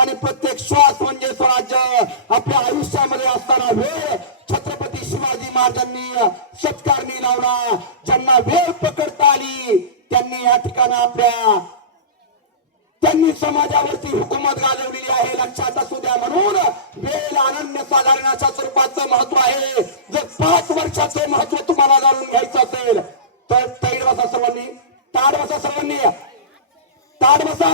आणि प्रत्येक श्वास म्हणजे स्वराज्य. आपल्या आयुष्यामध्ये असताना वेळ छत्रपती शिवाजी महाराजांनी सत्कारणी लावला. ज्यांना वेळ पकडता आली त्यांनी या ठिकाणी त्यांनी समाजावरती हुकूमत गाजवलेली आहे. लक्षात असू द्या. म्हणून वेळ अनन्य साधारणाच्या स्वरूपाचं महत्व आहे. जर 5 वर्षाचं महत्व तुम्हाला जाणून घ्यायचं असेल तर तैड बसा सर्वांनी, ताड बसा सर्वांनी, ताड बसा.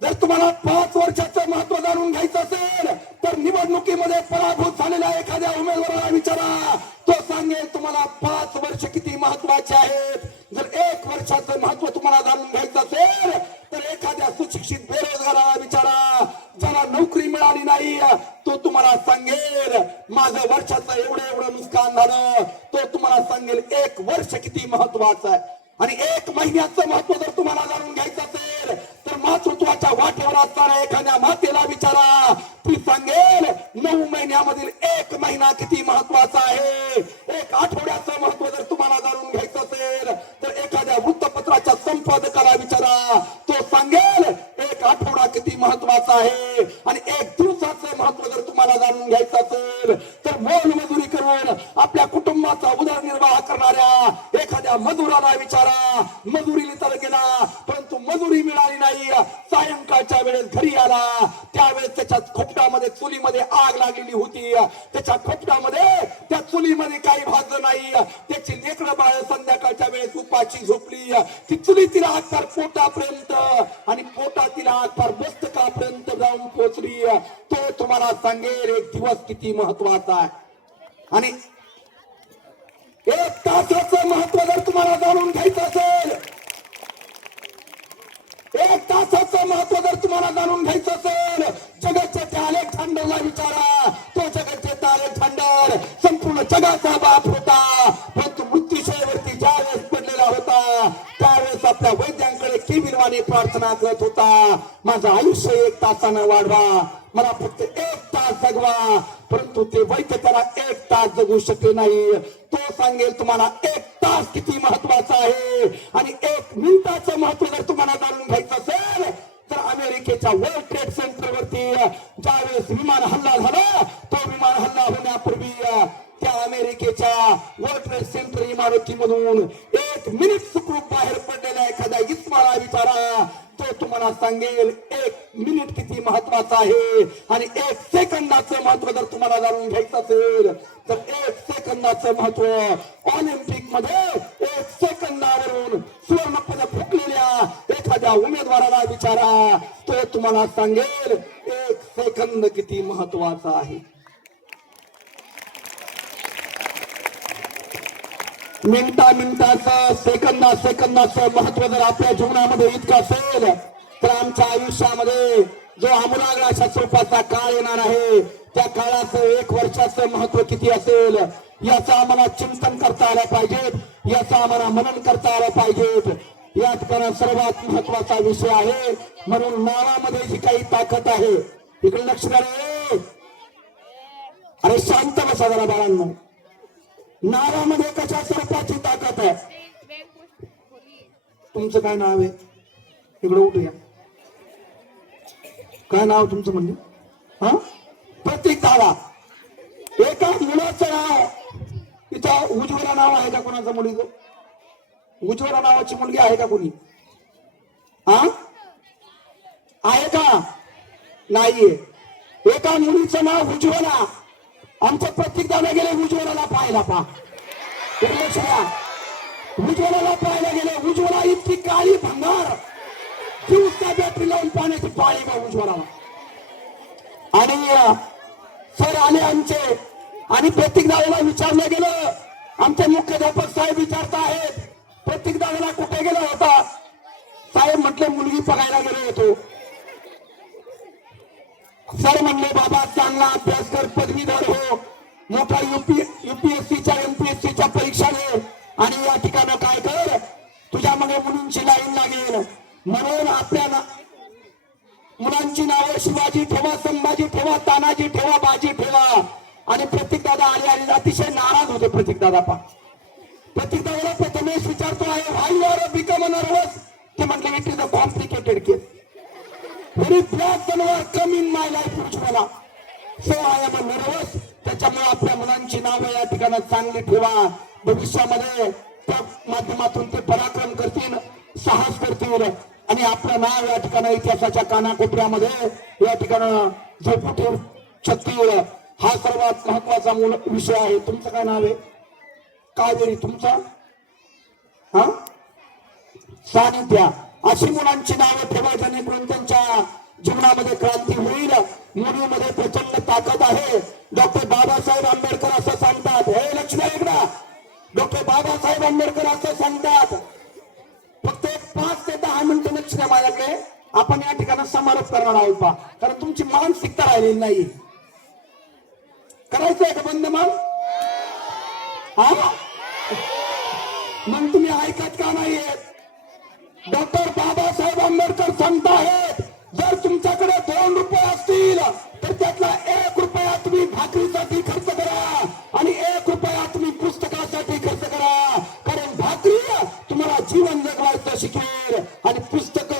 जर तुम्हाला 5 वर्षाचं महत्व जाणून घ्यायचं असेल तर निवडणुकीमध्ये पराभूत झालेल्या एखाद्या उमेदवाराला विचारा. तो सांगेल तुम्हाला 5 वर्ष किती महत्वाचे आहेत. जर 1 वर्षाचं महत्व तुम्हाला जाणून घ्यायचं असेल तर एखाद्या सुशिक्षित बेरोजगाराला विचारा. ज्याला नोकरी मिळाली नाही तो तुम्हाला सांगेल माझं वर्षाचं एवढं नुकसान झालं. तो तुम्हाला सांगेल 1 वर्ष किती महत्वाचं आहे. आणि 1 महिन्याचं महत्व जर तुम्हाला जाणून घ्यायचं असेल तर मातृत्वाच्या वाटेवर असणाऱ्या एखाद्या मातेला विचारा. ती सांगेल 9 महिन्यामधील 1 महिना किती महत्वाचा आहे. 1 आठवड्याचं महत्व जर तुम्हाला जाणून घ्यायचं असेल तर एखाद्या वृत्तपत्राच्या संपादकाला विचारा. तो सांगेल 1 आठवडा किती महत्वाचा आहे. आणि 1 दिवसाचं महत्व जर तुम्हाला जाणून घ्यायचं असेल तर मोलमजुरी करून आपल्या कुटुंबाचा उदरनिर्वाह करणाऱ्या एखाद्या मजुराला विचारा. मजुरीला तर गेला परंतु मजुरी मिळाली नाही. सायंकाळच्या वेळेस घरी आला त्यावेळेस त्याच्या खोपटामध्ये चुलीमध्ये आग लागलेली होती. त्याच्या खोपटामध्ये त्या चुलीमध्ये काही भाजलं नाही. त्याची लेकरं बाळ संध्याकाळच्या वेळेस उपाशी झोपली. ती चुली तिला आग फार पोटापर्यंत आणि पोटा तिला आग फार मस्तकापर्यंत जाऊन पोहोचली. तो तुम्हाला सांगेल 1 दिवस किती महत्वाचा आहे. आणि 1 तासाचं महत्व जर तुम्हाला जाणून घ्यायचं असेल 1 तासाचं महत्व जर तुम्हाला जाणून घ्यायचं असेल जगाचे ते अलेक्झांडरला विचारा. तो जगाचे ते अलेक्झांडर संपूर्ण जगाचा बाप होता. परंतु मृत्यूशयेवरती ज्यावेळेस पडलेला होता त्यावेळेस आपल्या वैद्यांकडे केविलवाणी प्रार्थना करत होता. माझं आयुष्य 1 तासानं वाढवा, मला फक्त 1 तास जगवा. परंतु ते वैद्य त्याला 1 तास जगू शकले नाही. तो सांगेल तुम्हाला 1 तास किती महत्वाचा आहे. आणि 1 मिनिटाचं महत्व जर तुम्हाला जाणून घ्यायचं असेल तर अमेरिकेच्या वर्ल्ड ट्रेड सेंटर वरती ज्यावेळेस विमान हल्ला झाला तो विमान हल्ला होण्यापूर्वी त्या अमेरिकेच्या वर्ल्ड ट्रेड सेंटर इमारतीमधून 1 मिनिट सुखरूप बाहेर पडलेल्या एखाद्या इस्माला विचारा. तो तुम्हाला सांगेल 1 मिनिट किती महत्वाचा आहे. आणि 1 सेकंदाचं महत्व जर तुम्हाला जाणून घ्यायचं असेल तर 1 सेकंदाचं महत्व ऑलिम्पिक मध्ये 1 सेकंदावरून सुवर्ण पदक फुकलेल्या एखाद्या उमेदवाराला विचारा. तो तुम्हाला सांगेल 1 सेकंद किती महत्वाचा आहे. मिनिटाचं सेकंदाचं महत्व जर आपल्या जीवनामध्ये इतकं असेल तर आमच्या आयुष्यामध्ये जो आमूलाग्राच्या स्वरूपाचा काळ येणार आहे त्या काळाचं 1 वर्षाचं महत्व किती असेल याचं आम्हाला चिंतन करता आलं पाहिजे. याचं आम्हाला मनन करता आलं पाहिजे. या ठिकाणी सर्वात महत्वाचा विषय आहे. म्हणून नावामध्ये जी काही ताकद आहे इकडे लक्ष द्या. अरे शांत बसा जरा बाळांनो. नावामध्ये कशा स्वरूपाची ताकद आहे. तुमचं काय नाव आहे इकडे उठूया. काय नाव तुमचं म्हणजे हा प्रतीक दादा. एका मुलाचं नाव इथं उज्ज्वला नाव आहे का कोणाचं मुलीचं? उज्ज्वला नावाची मुलगी आहे का कोणी? हा आहे का? नाहीये. एका मुलीचं नाव उज्ज्वला. आमचं प्रतीक दादा गेले उज्ज्वलाला पाहायला. पा उज्ज्वलाला पाहायला गेले. उज्ज्वला इतकी काळी भंगार दिवसा बॅटरी लावून पाण्याची पाळी बघू उज्ज्वला. आणि सर आले आमचे आणि प्रत्येक दादाला विचारलं गेलं. आमचे मुख्याध्यापक साहेब विचारता आहेत प्रत्येक दादाला कुठे गेला होता. साहेब म्हटले मुलगी बघायला गेलो होतो. सर म्हणले बाबा चांगला अभ्यास कर, पदवीधर हो, मोठा युपीएससीच्या एमपीएससीच्या परीक्षा घे आणि या ठिकाणी काय कर, तुझ्या मागे मुलींची लाईन लागेल. म्हणून आपल्या मुलांची नावं शिवाजी ठेवा, संभाजी ठेवा, तानाजी ठेवा, बाजी ठेवा. आणि प्रत्येक दादा आले आणि अतिशय नाराज होते. प्रत्येक दादा प्रत्येक दादाला प्रथमेश विचारतो आहे व्हाई युआर बिकम नर्वस. ते म्हटले it is a complicated case. Very black January come in my life Ujjwala. So I am a nervous. त्याच्यामुळे आपल्या मुलांची नावं या ठिकाणी चांगली ठेवा. भविष्यामध्ये त्या माध्यमातून ते पराक्रम करतील, साहस करतील आणि आपलं नाव या ठिकाणी इतिहासाच्या कानाकोपऱ्यामध्ये या ठिकाणी झोपू ठेवू शकतील. हा सर्वात महत्वाचा विषय आहे. तुमचं काय नाव आहे? कावेरी. तुमचा? हा, सानिध्या. अशी मुलांची नावं ठेवा जेणेकरून त्यांच्या जीवनामध्ये क्रांती होईल. मुलीमध्ये प्रचंड ताकद आहे. डॉक्टर बाबासाहेब आंबेडकर असं सांगतात. हे लक्ष द्या इकडं. डॉक्टर बाबासाहेब आंबेडकर असं सांगतात. फक्त 5 ते 10 मिनिटं लक्ष द्या माझ्याकडे. आपण या ठिकाणी समारोप करणार आहोत पा, कारण तुमची मानसिकता राहिलेली नाही. करायचंय का बंद मग? हा, मग तुम्ही ऐकत का नाहीये? डॉक्टर बाबासाहेब आंबेडकर सांगताहेत जर तुमच्याकडे 2 रुपये असतील तर त्यातला 1 रुपया तुम्ही भाकरीसाठी खर्च करा आणि 1 रुपया तुम्ही पुस्तकासाठी खर्च करा. कारण भाकरी तुम्हाला जीवन जगवायचं शिकवेल आणि पुस्तक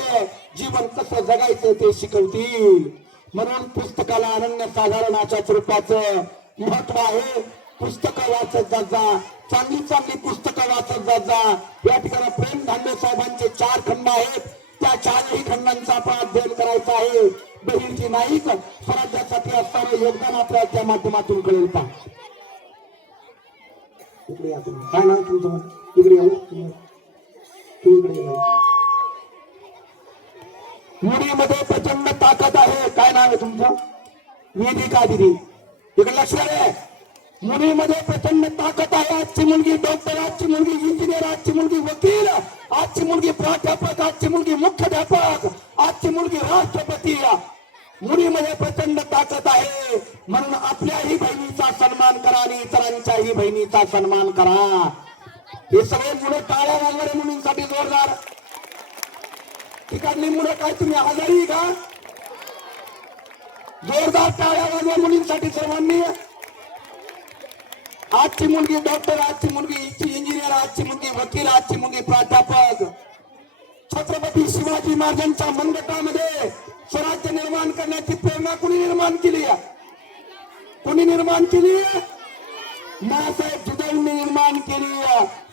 जीवन कसं जगायचं ते शिकवतील. म्हणून पुस्तकाला अनन्यसाधारणाच्या स्वरूपाचं महत्व आहे. पुस्तकं वाचत जात जा, चांगली चांगली पुस्तकं वाचत जात जा. या ठिकाणी प्रेम धांडे साहेबांचे 4 खंड आहेत. त्या 4ही खंडांचा आपण अध्ययन करायचा आहे. बहिर्जी नाईक स्वराज्यासाठी असणारे योगदान आपल्याला त्या माध्यमातून कळेल. पा इकडे या तुम्ही. काय नाव तुमचं? इकडे येऊ. तू इकडे येऊ. मुलीमध्ये प्रचंड ताकद आहे. काय नाव आहे तुमचं? वेदिका दिदी. इकडे लक्ष द्या. मुलीमध्ये प्रचंड ताकद आहे. आजची मुलगी डॉक्टर, आजची मुलगी इंजिनियर, आजची मुलगी वकील, आजची मुलगी प्राध्यापक, आजची मुलगी मुख्याध्यापक, आजची मुलगी राष्ट्रपती. मुलीमध्ये प्रचंड ताकद आहे. म्हणून आपल्याही बहिणीचा सन्मान करा आणि इतरांच्याही बहिणीचा सन्मान करा. हे सगळे मुलं टाळ्या वाजणारे मुलींसाठी जोरदार. ठिकाणी मुलं काय तुम्ही आजारी का? जोरदार टाळ्या वाजवा मुलींसाठी सर्वांनी. आजची मुलगी डॉक्टर, आजची मुलगी इंजिनियर, आजची मुलगी वकील, आजची मुलगी प्राध्यापक. छत्रपती शिवाजी महाराजांच्या मनगटामध्ये स्वराज्य निर्माण करण्याची प्रेरणा कुणी निर्माण केली? कुणी निर्माण केली? मासाहेब जिजाऊंनी निर्माण केली.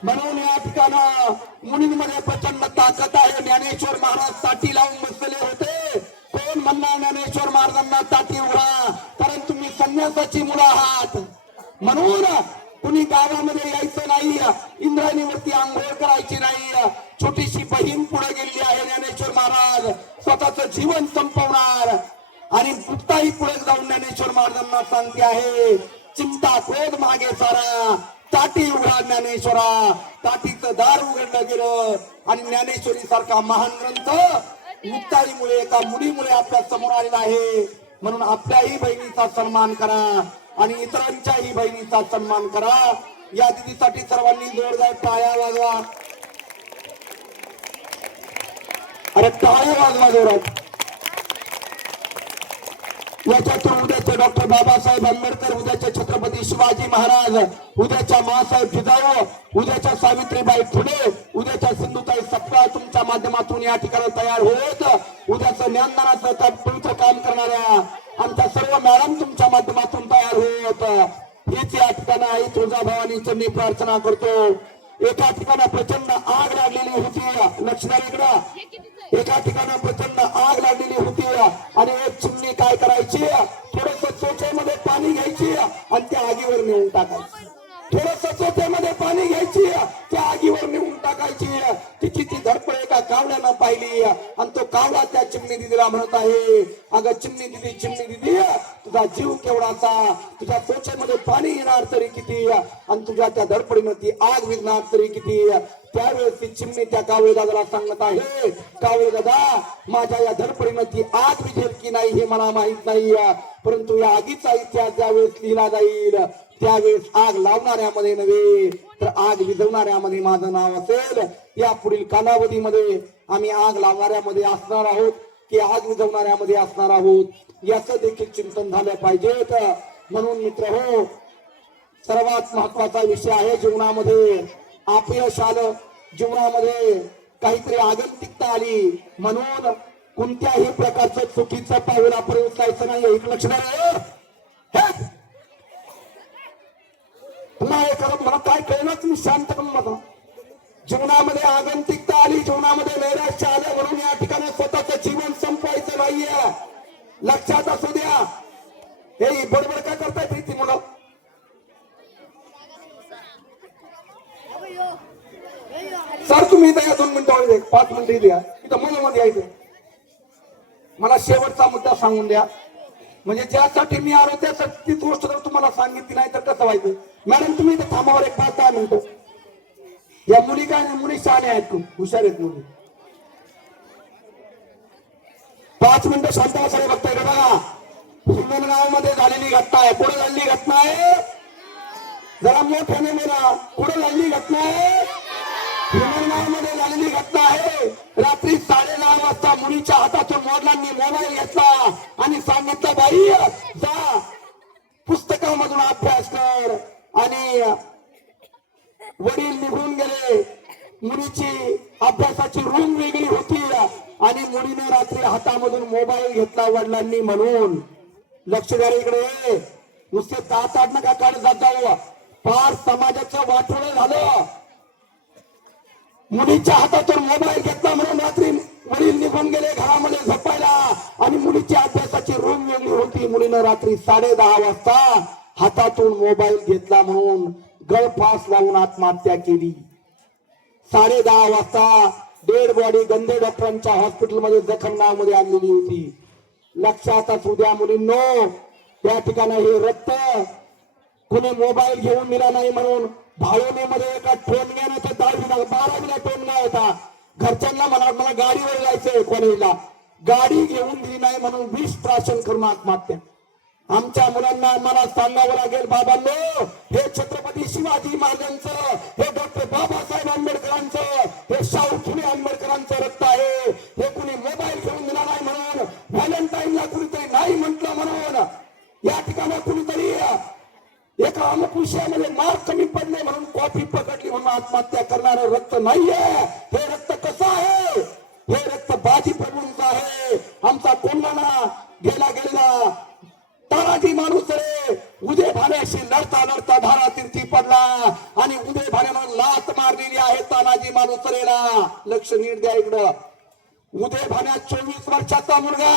म्हणून या ठिकाणी मुलींमध्ये प्रचंड ताकद आहे. ज्ञानेश्वर महाराज ताटी लावून बसलेले होते. कोण म्हणणार ज्ञानेश्वर महाराजांना ताटी उघडा? कारण तुम्ही संन्यासाची मुलं आहात. म्हणून कुणी गावामध्ये यायचं नाही. इंद्रायणीवरती आंघोळ करायची नाही. छोटीशी बहीण पुढे गेली आहे. ज्ञानेश्वर महाराज स्वतःचं जीवन संपवणार आणि मुक्ताई पुढे जाऊन ज्ञानेश्वर महाराजांना सांगते आहे चिंता क्रोध मागे सारा, ताटी उघडा ज्ञानेश्वरा. ताटीचं दार उघडलं गेलं आणि ज्ञानेश्वरी सारखा महान ग्रंथ मुक्ताईमुळे एका मुलीमुळे आपल्या समोर आलेला आहे. म्हणून आपल्याही बहिणीचा सन्मान करा आणि इतरांच्याही बहिणीचा सन्मान करा. या दिदीसाठी सर्वांनी जोरदार टाळ्या वाजवा. अरे टाळ्या वाजवा जोरात. याच्यातून उद्याचे डॉक्टर बाबासाहेब आंबेडकर, उद्याचे छत्रपती शिवाजी महाराज, उद्याच्या मासाहेब जिजाऊ, उद्याच्या सावित्रीबाई फुले, उद्याच्या सिंधुताई सपकाळ तुमच्या माध्यमातून या ठिकाणी तयार होत. उद्याचं ज्ञानदानाचं पवित्र काम करणाऱ्या आमच्या सर्व मॅडम तुमच्या माध्यमातून तयार होत. हेच या ठिकाणी आई तुळजाभवानी चरणी प्रार्थना करतो. एका ठिकाणी प्रचंड आग लागलेली होती. लक्षदार एका ठिकाणी प्रचंड आग लागलेली होती आणि एक चिमणी काय करायची, थोडस चोचेमध्ये पाणी घ्यायची आणि त्या आगीवर नेऊन टाकायची. थोडस चोचेमध्ये पाणी घ्यायची, त्या आगीवर नेऊन टाकायची. तिची ती धडपड एका कावड्यानं पाहिली आणि तो कावडा मुलगा म्हणत आहे, अगं चिमणी दिदी तुझा जीव केवढाचा, तुझ्या त्वचेमध्ये पाणी येणार तरी किती, आणि तुझ्या त्या धडपडीनं ती आग विझणार तरी किती. त्यावेळेस ती चिमणी त्या कावळे दादाला सांगत आहे, कावळे दादा, माझ्या या धडपडीनं ती आग विझेल की नाही हे मला माहित नाही, परंतु या आगीचा इतिहास ज्यावेळेस लिहिला जाईल त्यावेळेस आग लावणाऱ्यामध्ये नव्हे तर आग विझवणाऱ्यामध्ये माझं नाव असेल. या पुढील कालावधीमध्ये आम्ही आग लावणाऱ्यामध्ये असणार आहोत की आग विझवणाऱ्यामध्ये असणार आहोत, याचं देखील चिंतन झालं पाहिजेत. म्हणून मित्र हो, सर्वात महत्वाचा विषय आहे जीवनामध्ये अपयश आलं, जीवनामध्ये काहीतरी आगंतिकता आली, म्हणून कोणत्याही प्रकारचं चुकीचं पाऊल आपण उचलायचं नाही. एक लक्ष द्या, मला काय कळलं तुम्ही शांत करून बघा. जीवनामध्ये आगंतिकता आली, जीवनामध्ये नैराश्य आलं, म्हणून या ठिकाणी स्वतःचं जीवन संपवायचं नाहीये. लक्षात असू द्या. हे बडबड काय करतायत ती मुलं? सर तुम्ही इथं या 2 मिनिटं, 5 मिनिटं द्या, इथं मुलामध्ये यायचं. मला शेवटचा मुद्दा सांगून द्या, म्हणजे ज्यासाठी मी आलो त्यासाठी तीच गोष्ट जर तुम्हाला सांगितली नाही तर कसं व्हायचं. मॅडम तुम्ही इथं थांबावर एक 5-10 मिनिटं. या मुली काय नाही, मुली शहाणे आहेत, खूप हुशार आहेत मुली. 5 मिनिटं शांत बसायला बघताय का बघा. हिंगणगाव मध्ये झालेली घटना आहे, पुढे झालेली घटना आहे, जरा मोठ्याने बोला, पुढे झालेली घटना आहे, हिंगणगाव मध्ये झालेली घटना आहे. रात्री 9:30 वाजता मुलीच्या हातातून वडिलांनी मोबाईल घेतला आणि सांगितलं, बाई जा पुस्तकामधून अभ्यास कर, आणि वडील निघून गेले. मुलीची अभ्यासाची रूम वेगळी होती आणि मुलीने रात्री हातामधून मोबाईल घेतला वडिलांनी म्हणून. लक्ष द्या इकडे, नुसते दात नका काढत जात जाऊ, फार समाजाचं वाटोळं झालं. मुलीच्या हातातून मोबाईल घेतला म्हणून रात्री वडील निघून गेले घरामध्ये झोपायला, आणि मुलीची अभ्यासाची रूम वेगळी होती. मुलीनं रात्री 10:30 वाजता हातातून मोबाईल घेतला म्हणून गळफास लावून आत्महत्या केली. 10:30 वाजता डेड बॉडी गंदे डॉक्टरांच्या हॉस्पिटलमध्ये जखमनामध्ये आणलेली होती. लक्षात असू द्या मुलींनो, त्या ठिकाणी हे रक्त कोणी मोबाईल घेऊन दिला नाही म्हणून भाळवणीमध्ये एका टोनग्याने तो 12वीला टोनगा होता. घरच्यांना म्हणा मला गाडीवर जायचंय कॉलेजला, गाडी घेऊन दिली नाही म्हणून विष प्राशन करून आत्महत्या. आमच्या मुलांना मला सांगावं लागेल, बाबांनो, हे छत्रपती शिवाजी महाराजांचं, हे डॉक्टर बाबासाहेब आंबेडकरांचं, हे शाहू फुले आंबेडकरांचं रक्त आहे. हे कुणी मोबाईल घेऊन दिला नाही म्हणून, व्हॅलेंटाईनला कुणीतरी नाही म्हटलं म्हणून, या ठिकाणी कुणीतरी एका अमुक विषयामध्ये मार्क कमी पडले म्हणून कॉफी पकडली म्हणून आत्महत्या करणारं रक्त नाहीये. हे रक्त कसं आहे? हे रक्त बाजी प्रभूंचं आहे. आमचा कोंडाणा गेलेला तानाजी मालुसरे उदय भाण्याशी लढता लढता धारा तीर्थी पडला आणि उदय भाण्यानं लात मारलेली आहे तानाजी मालुसरेला. लक्ष नीट द्या इकडं. उदय भाण्या 24 वर्षाचा मुलगा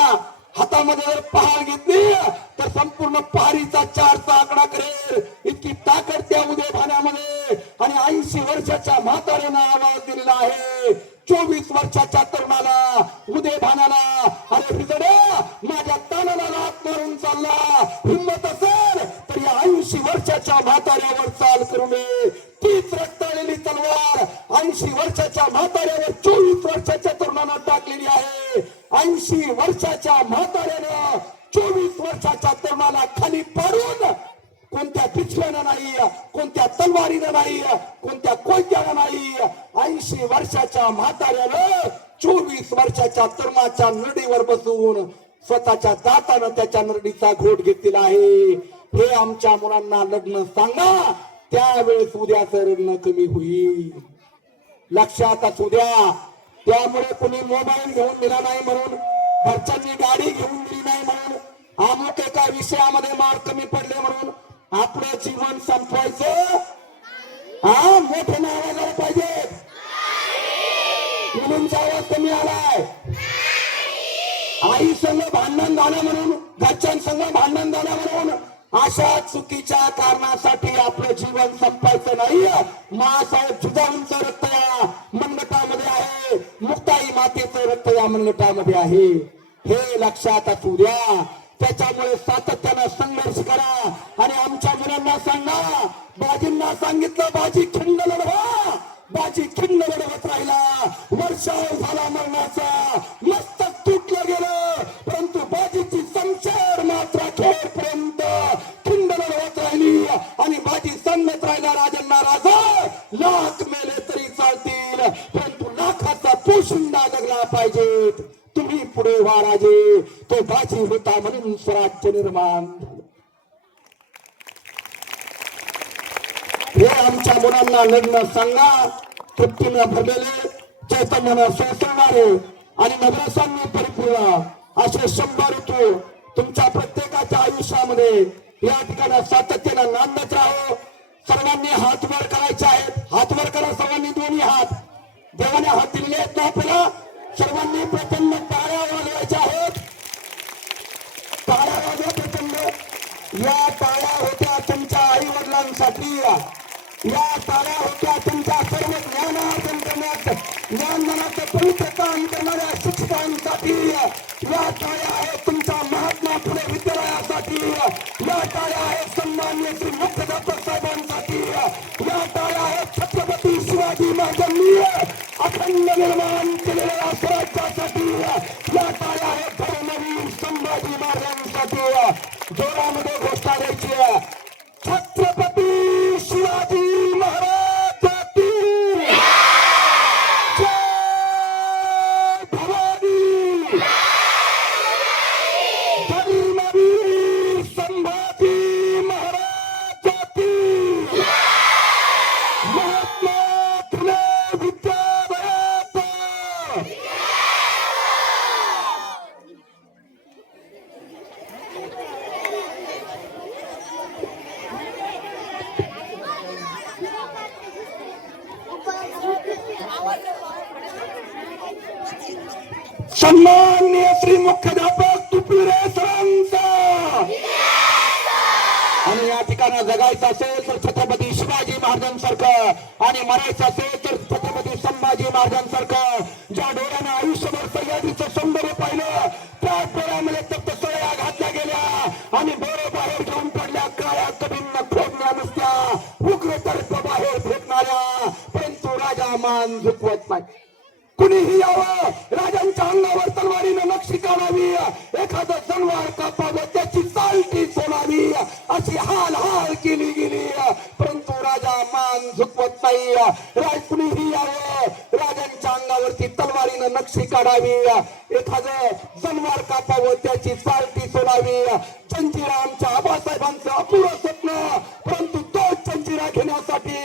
हातामध्ये जर पहार घेतली तर संपूर्ण पहारीचा 4चा आकडा करेल इतकी ताकद त्या उदय भाण्यामध्ये. आणि 80 वर्षाच्या म्हाताऱ्यानं आवाज दिलेला आहे 24 वर्षाच्या तरुणाला, उदय भाण्याला, अरे हिजड्या माझ्या तानाला लात मारून चालला, हिंमत असेल तर या 80 वर्षाच्या म्हाताऱ्यावर चाल करू नये. तीच रक्ताळलेली तलवार 80 वर्षाच्या म्हाताऱ्यावर 24 वर्षाच्या तरुणानं टाकलेली आहे. 80 वर्षाच्या म्हाताऱ्यानं 24 वर्षाच्या तरुणाला खाली पाडून कोणत्या पिछल्यानं नाही, कोणत्या तलवारीनं नाही, कोणत्या कोयत्यानं नाही, 80 वर्षाच्या म्हाताऱ्यानं 24 वर्षाच्या तरुणाच्या नरडीवर बसून स्वतःच्या दातानं त्याच्या नरडीचा घोट घेतलेला आहे. हे आमच्या मुलांना लग्न सांगा, त्यावेळेस उद्याचं रडणं कमी होईल. लक्षात असू द्या. त्यामुळे कोणी मोबाईल घेऊन दिला नाही म्हणून, घरच्यांनी गाडी घेऊन दिली नाही म्हणून, अमुक एका विषयामध्ये मार्क कमी पडले म्हणून आपलं जीवन संपवायचं. मोठ्याने आवाज आला पाहिजे. मुलींचा आवाज कमी आलाय. आई संग भांडण झालं म्हणून, घरच्यांसंग भांडण झालं म्हणून अशा चुकीच्या कारणासाठी आपलं जीवन संपायचं नाही. मासाहेब जिजाऊंचं रक्त या मनगटामध्ये आहे, मुक्ताई मातेचं रक्त या मनगटामध्ये आहे. हे लक्षात असू द्या. त्याच्यामुळे सातत्यानं संघर्ष करा आणि आमच्या मुलांना सांगा, बाजींना सांगितलं बाजी खिंड लढवा, बाजी खिंड लढवत राहिला. वर्षाव झाला मरणाचा, मस्तक तुटलं गेलं, परंतु बाजीची संचार मात्र अखेरपर्यंत खिंड लढवत राहिली आणि बाजी सांगत राहिला, राजांना राजा लाख मेले तरी चालतील, परंतु लाखाचा पोशिंदा जगला पाहिजे. तुम्ही पुढे व्हा राजे. तो बाजी होता म्हणून स्वराज्य निर्माण. हे आमच्या मुलांना लग्न सांगा, तृप्तीनं भरलेले, चैतन्यानं सोसवणारे आणि नवरसांनी परिपूर्ण असे 100 ऋतू तुमच्या प्रत्येकाच्या आयुष्यामध्ये या ठिकाणी सातत्यानं नांदत राहो. सर्वांनी हात वर करायचे आहेत. हात वर करा सर्वांनी, दोन्ही हात. देवाने हात दिलेले आहेत ना आपल्याला. सर्वांनी प्रचंड टाळ्या वाजवायच्या आहेत. टाळ्या वाजवा प्रचंड. या टाळ्या होत्या तुमच्या आई वडिलांसाठी, या टाळ्या होत्या तुमच्या सर्व ज्ञानार्जन करण्यात, ज्ञानदानाचं पवित्र काम करणाऱ्या शिक्षकांसाठी. या टाळ्या आहेत तुमच्या महात्मा फुले विद्यालयासाठी. या टाळ्या आहेत सन्माननीय श्री मुख्याध्यापक साहेबांसाठी. या टाळ्या आहेत छत्रपती शिवाजी महाराजांनी अखंड निर्माण केलेल्या स्वराज्यासाठी. या टाळ्या आहेत धर्मवीर संभाजी महाराजांसाठी. जोरामध्ये घोषणा द्यायची आहे, छत्रपती शिवाजी महाराजांची जय भवानी. धर्मवीर संभाजी महाराजांची. महात्मा फुले विद्यालयात. सन्माननीय श्री मुख्याध्यापक तुपीरे सरांचा. आणि या ठिकाणी जगायचं असेल तर छत्रपती शिवाजी महाराजांसारखं आणि मरायचं असेल तर छत्रपती संभाजी महाराजांसारखं. ज्या डोळ्यानं आयुष्यभर सह्याद्रीचं सौंदर्य पाहिलं, त्या डोळ्यामध्ये तप्त सळ्या घातल्या गेल्या आणि डोळे बाहेर घेऊन पडल्या काळ्या कबींना खोडण्या नुसत्या उग्र तर्क बाहेर फेकणाऱ्या, परंतु राजा मान झुकवत नाही. कुणीही यावं, राजांच्या अंगावर तलवारीनं नक्षी काढावी, एखादं जनावर कापावं, त्याची चालती सोडावी, अशी हाल हाल केली गेली, परंतु राजा मान झुकवत नाही. कुणीही यावं, राजांच्या अंगावरती तलवारीनं नक्षी काढावी, एखादं जनावर कापावं, त्याची चालती सोडावी. जंजिरा आमच्या आबासाहेबांचं अपुरं स्वप्न, परंतु तो जंजिरा घेण्यासाठी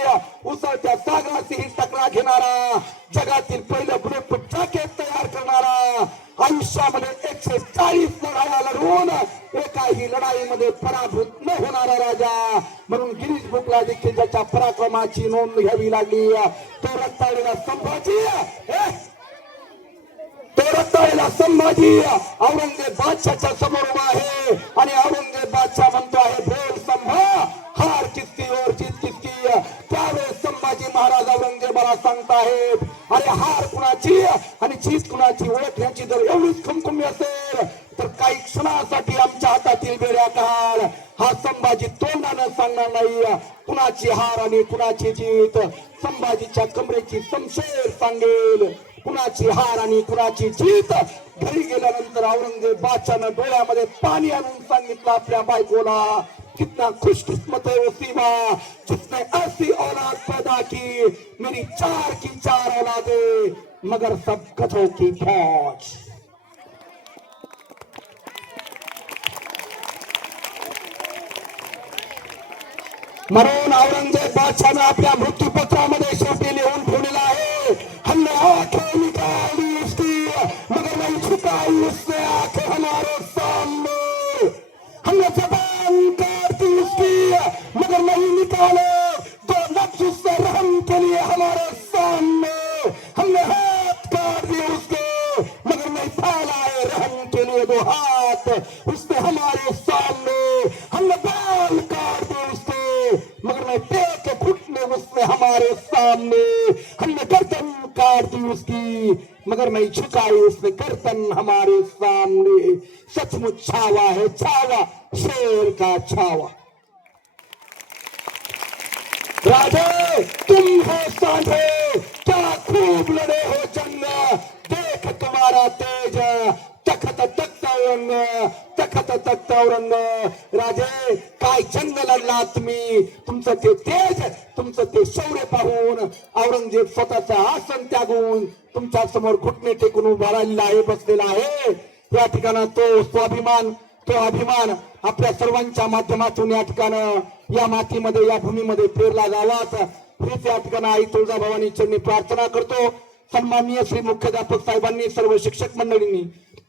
उसळत्या सागराची टकरा घेणारा, जगातील पहिलं बुलेट जॅकेट तयार करणारा, आयुष्यामध्ये 140 लढाया लढवून एकाही लढाईमध्ये पराभूत न होणारा राजा. म्हणून गिरीश बुकला देखील त्याच्या पराक्रमाची नोंद घ्यावी लागली. तो रक्ताळलेला संभाजी, तो रक्ताळलेला संभाजी औरंगजेब बादशाच्या समोर उभा आहे आणि औरंगजेब बादशाह म्हणतो आहे, बोल संभा, हार किसकी और जीत किसकी. त्यावेळेस संभाजी महाराज औरंगजेबाला सांगताहेत, अरे हार कुणाची आणि जीत कुणाची ओळखण्याची जर एवढीच खमखमी असेल तर काही क्षणासाठी आमच्या हातातील बेड्या काढ. हा संभाजी तोंडानं सांगणार नाही कुणाची हार आणि कुणाची जीत. संभाजीच्या कमरेची शमशेर सांगेल कुणाची हार आणि कुणाची जीत. घरी गेल्यानंतर औरंगजेब बादशाहनं डोळ्यामध्ये पाणी आणून सांगितलं आपल्या बायकोला, कितना खुशकिस्मत है वो सीमा जिसने ऐसी औलाद पैदा की. मेरी 4 की 4 औलादे मगर सब गधों की फौज. म्हणून औरंगजेब बादशाहनं आपल्या मृत्यूपत्रामध्ये शेवटी लिहून ठेवलेला आहे, हमने आंखें निकाली उसकी मगर नहीं झुकाई उसने आंखें हमारे सामने. हमने जबान काटी उसकी मगर नहीं निकाले दो लफ्ज उससे रहम के लिए हमारे सामने. हमने हाथ काट दिए उसके मगर नहीं फैलाए रहम के लिए 2 हाथ उसने हमारे सामने. हमने बाल काट दिए उसके मगर नहीं पेट के घुटने उसने हमारे सामने. हमने गर्दन काट दी उसकी मगर नहीं झुका इसमें गर्दन हमारे सामने, सचमुच छावा है छावा, शेर का छावा। राजे तुम हो सांढे, क्या खूब लड़े हो जंग, देख तुम्हारा तेज, तखत तख्त औरंग, तखत तख्त औरंग। राजे काय जंग लढला तुम्ही, तुमचं ते तेज, तुमचं ते शौर्य पाहून औरंगजेब स्वतःचं आसन त्यागून तुमच्या समोर घुटणे टेकून उभा राहिलेला आहे, बसलेला आहे। या ठिकाणी तो स्वाभिमान, तो अभिमान आपल्या सर्वांच्या माध्यमातून या ठिकाणी या मातीमध्ये, या भूमीमध्ये पेरला जावाच, हेच या ठिकाणी आई तुळजाभवानी चरणी प्रार्थना करतो। सन्माननीय श्री मुख्याध्यापक साहेबांनी, सर्व शिक्षक मंडळींनी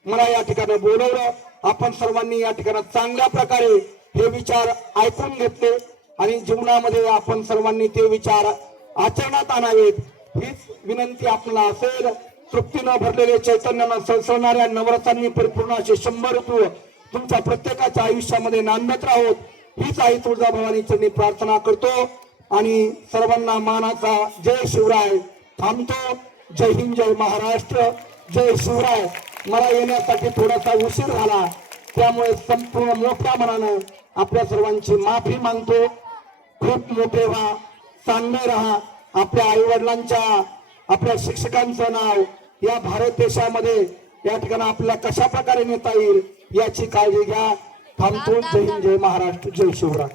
मला या ठिकाणी बोलवलं। आपण सर्वांनी या ठिकाणी चांगल्या प्रकारे हे विचार ऐकून घेतले आणि जीवनामध्ये आपण सर्वांनी ते विचार आचरणात आणावेत, हीच विनंती आपल्याला असेल। तृप्तीनं भरलेले चैतन्यानं सळसळणाऱ्या नवरसांनी परिपूर्ण असे 100 ऋतू तुमच्या प्रत्येकाच्या आयुष्यामध्ये नांदत राहोत, हीच आई तुळजाभवानी चरणी प्रार्थना करतो आणि सर्वांना मानाचा जय शिवराय थांबतो। जय हिंद, जय महाराष्ट्र, जय शिवराय। मला येण्यासाठी थोडासा उशीर झाला, त्यामुळे संपूर्ण मोठ्या मनानं आपल्या सर्वांची माफी मागतो। खूप मोठे व्हा, चांगले राहा, आपल्या आई वडिलांच्या, आपल्या शिक्षकांचं नाव या भारत देशामध्ये या ठिकाणी आपल्याला कशा प्रकारे नेता येईल याची काळजी घ्या। थांबतो। जय हिंद, जय महाराष्ट्र, जय शिवराय।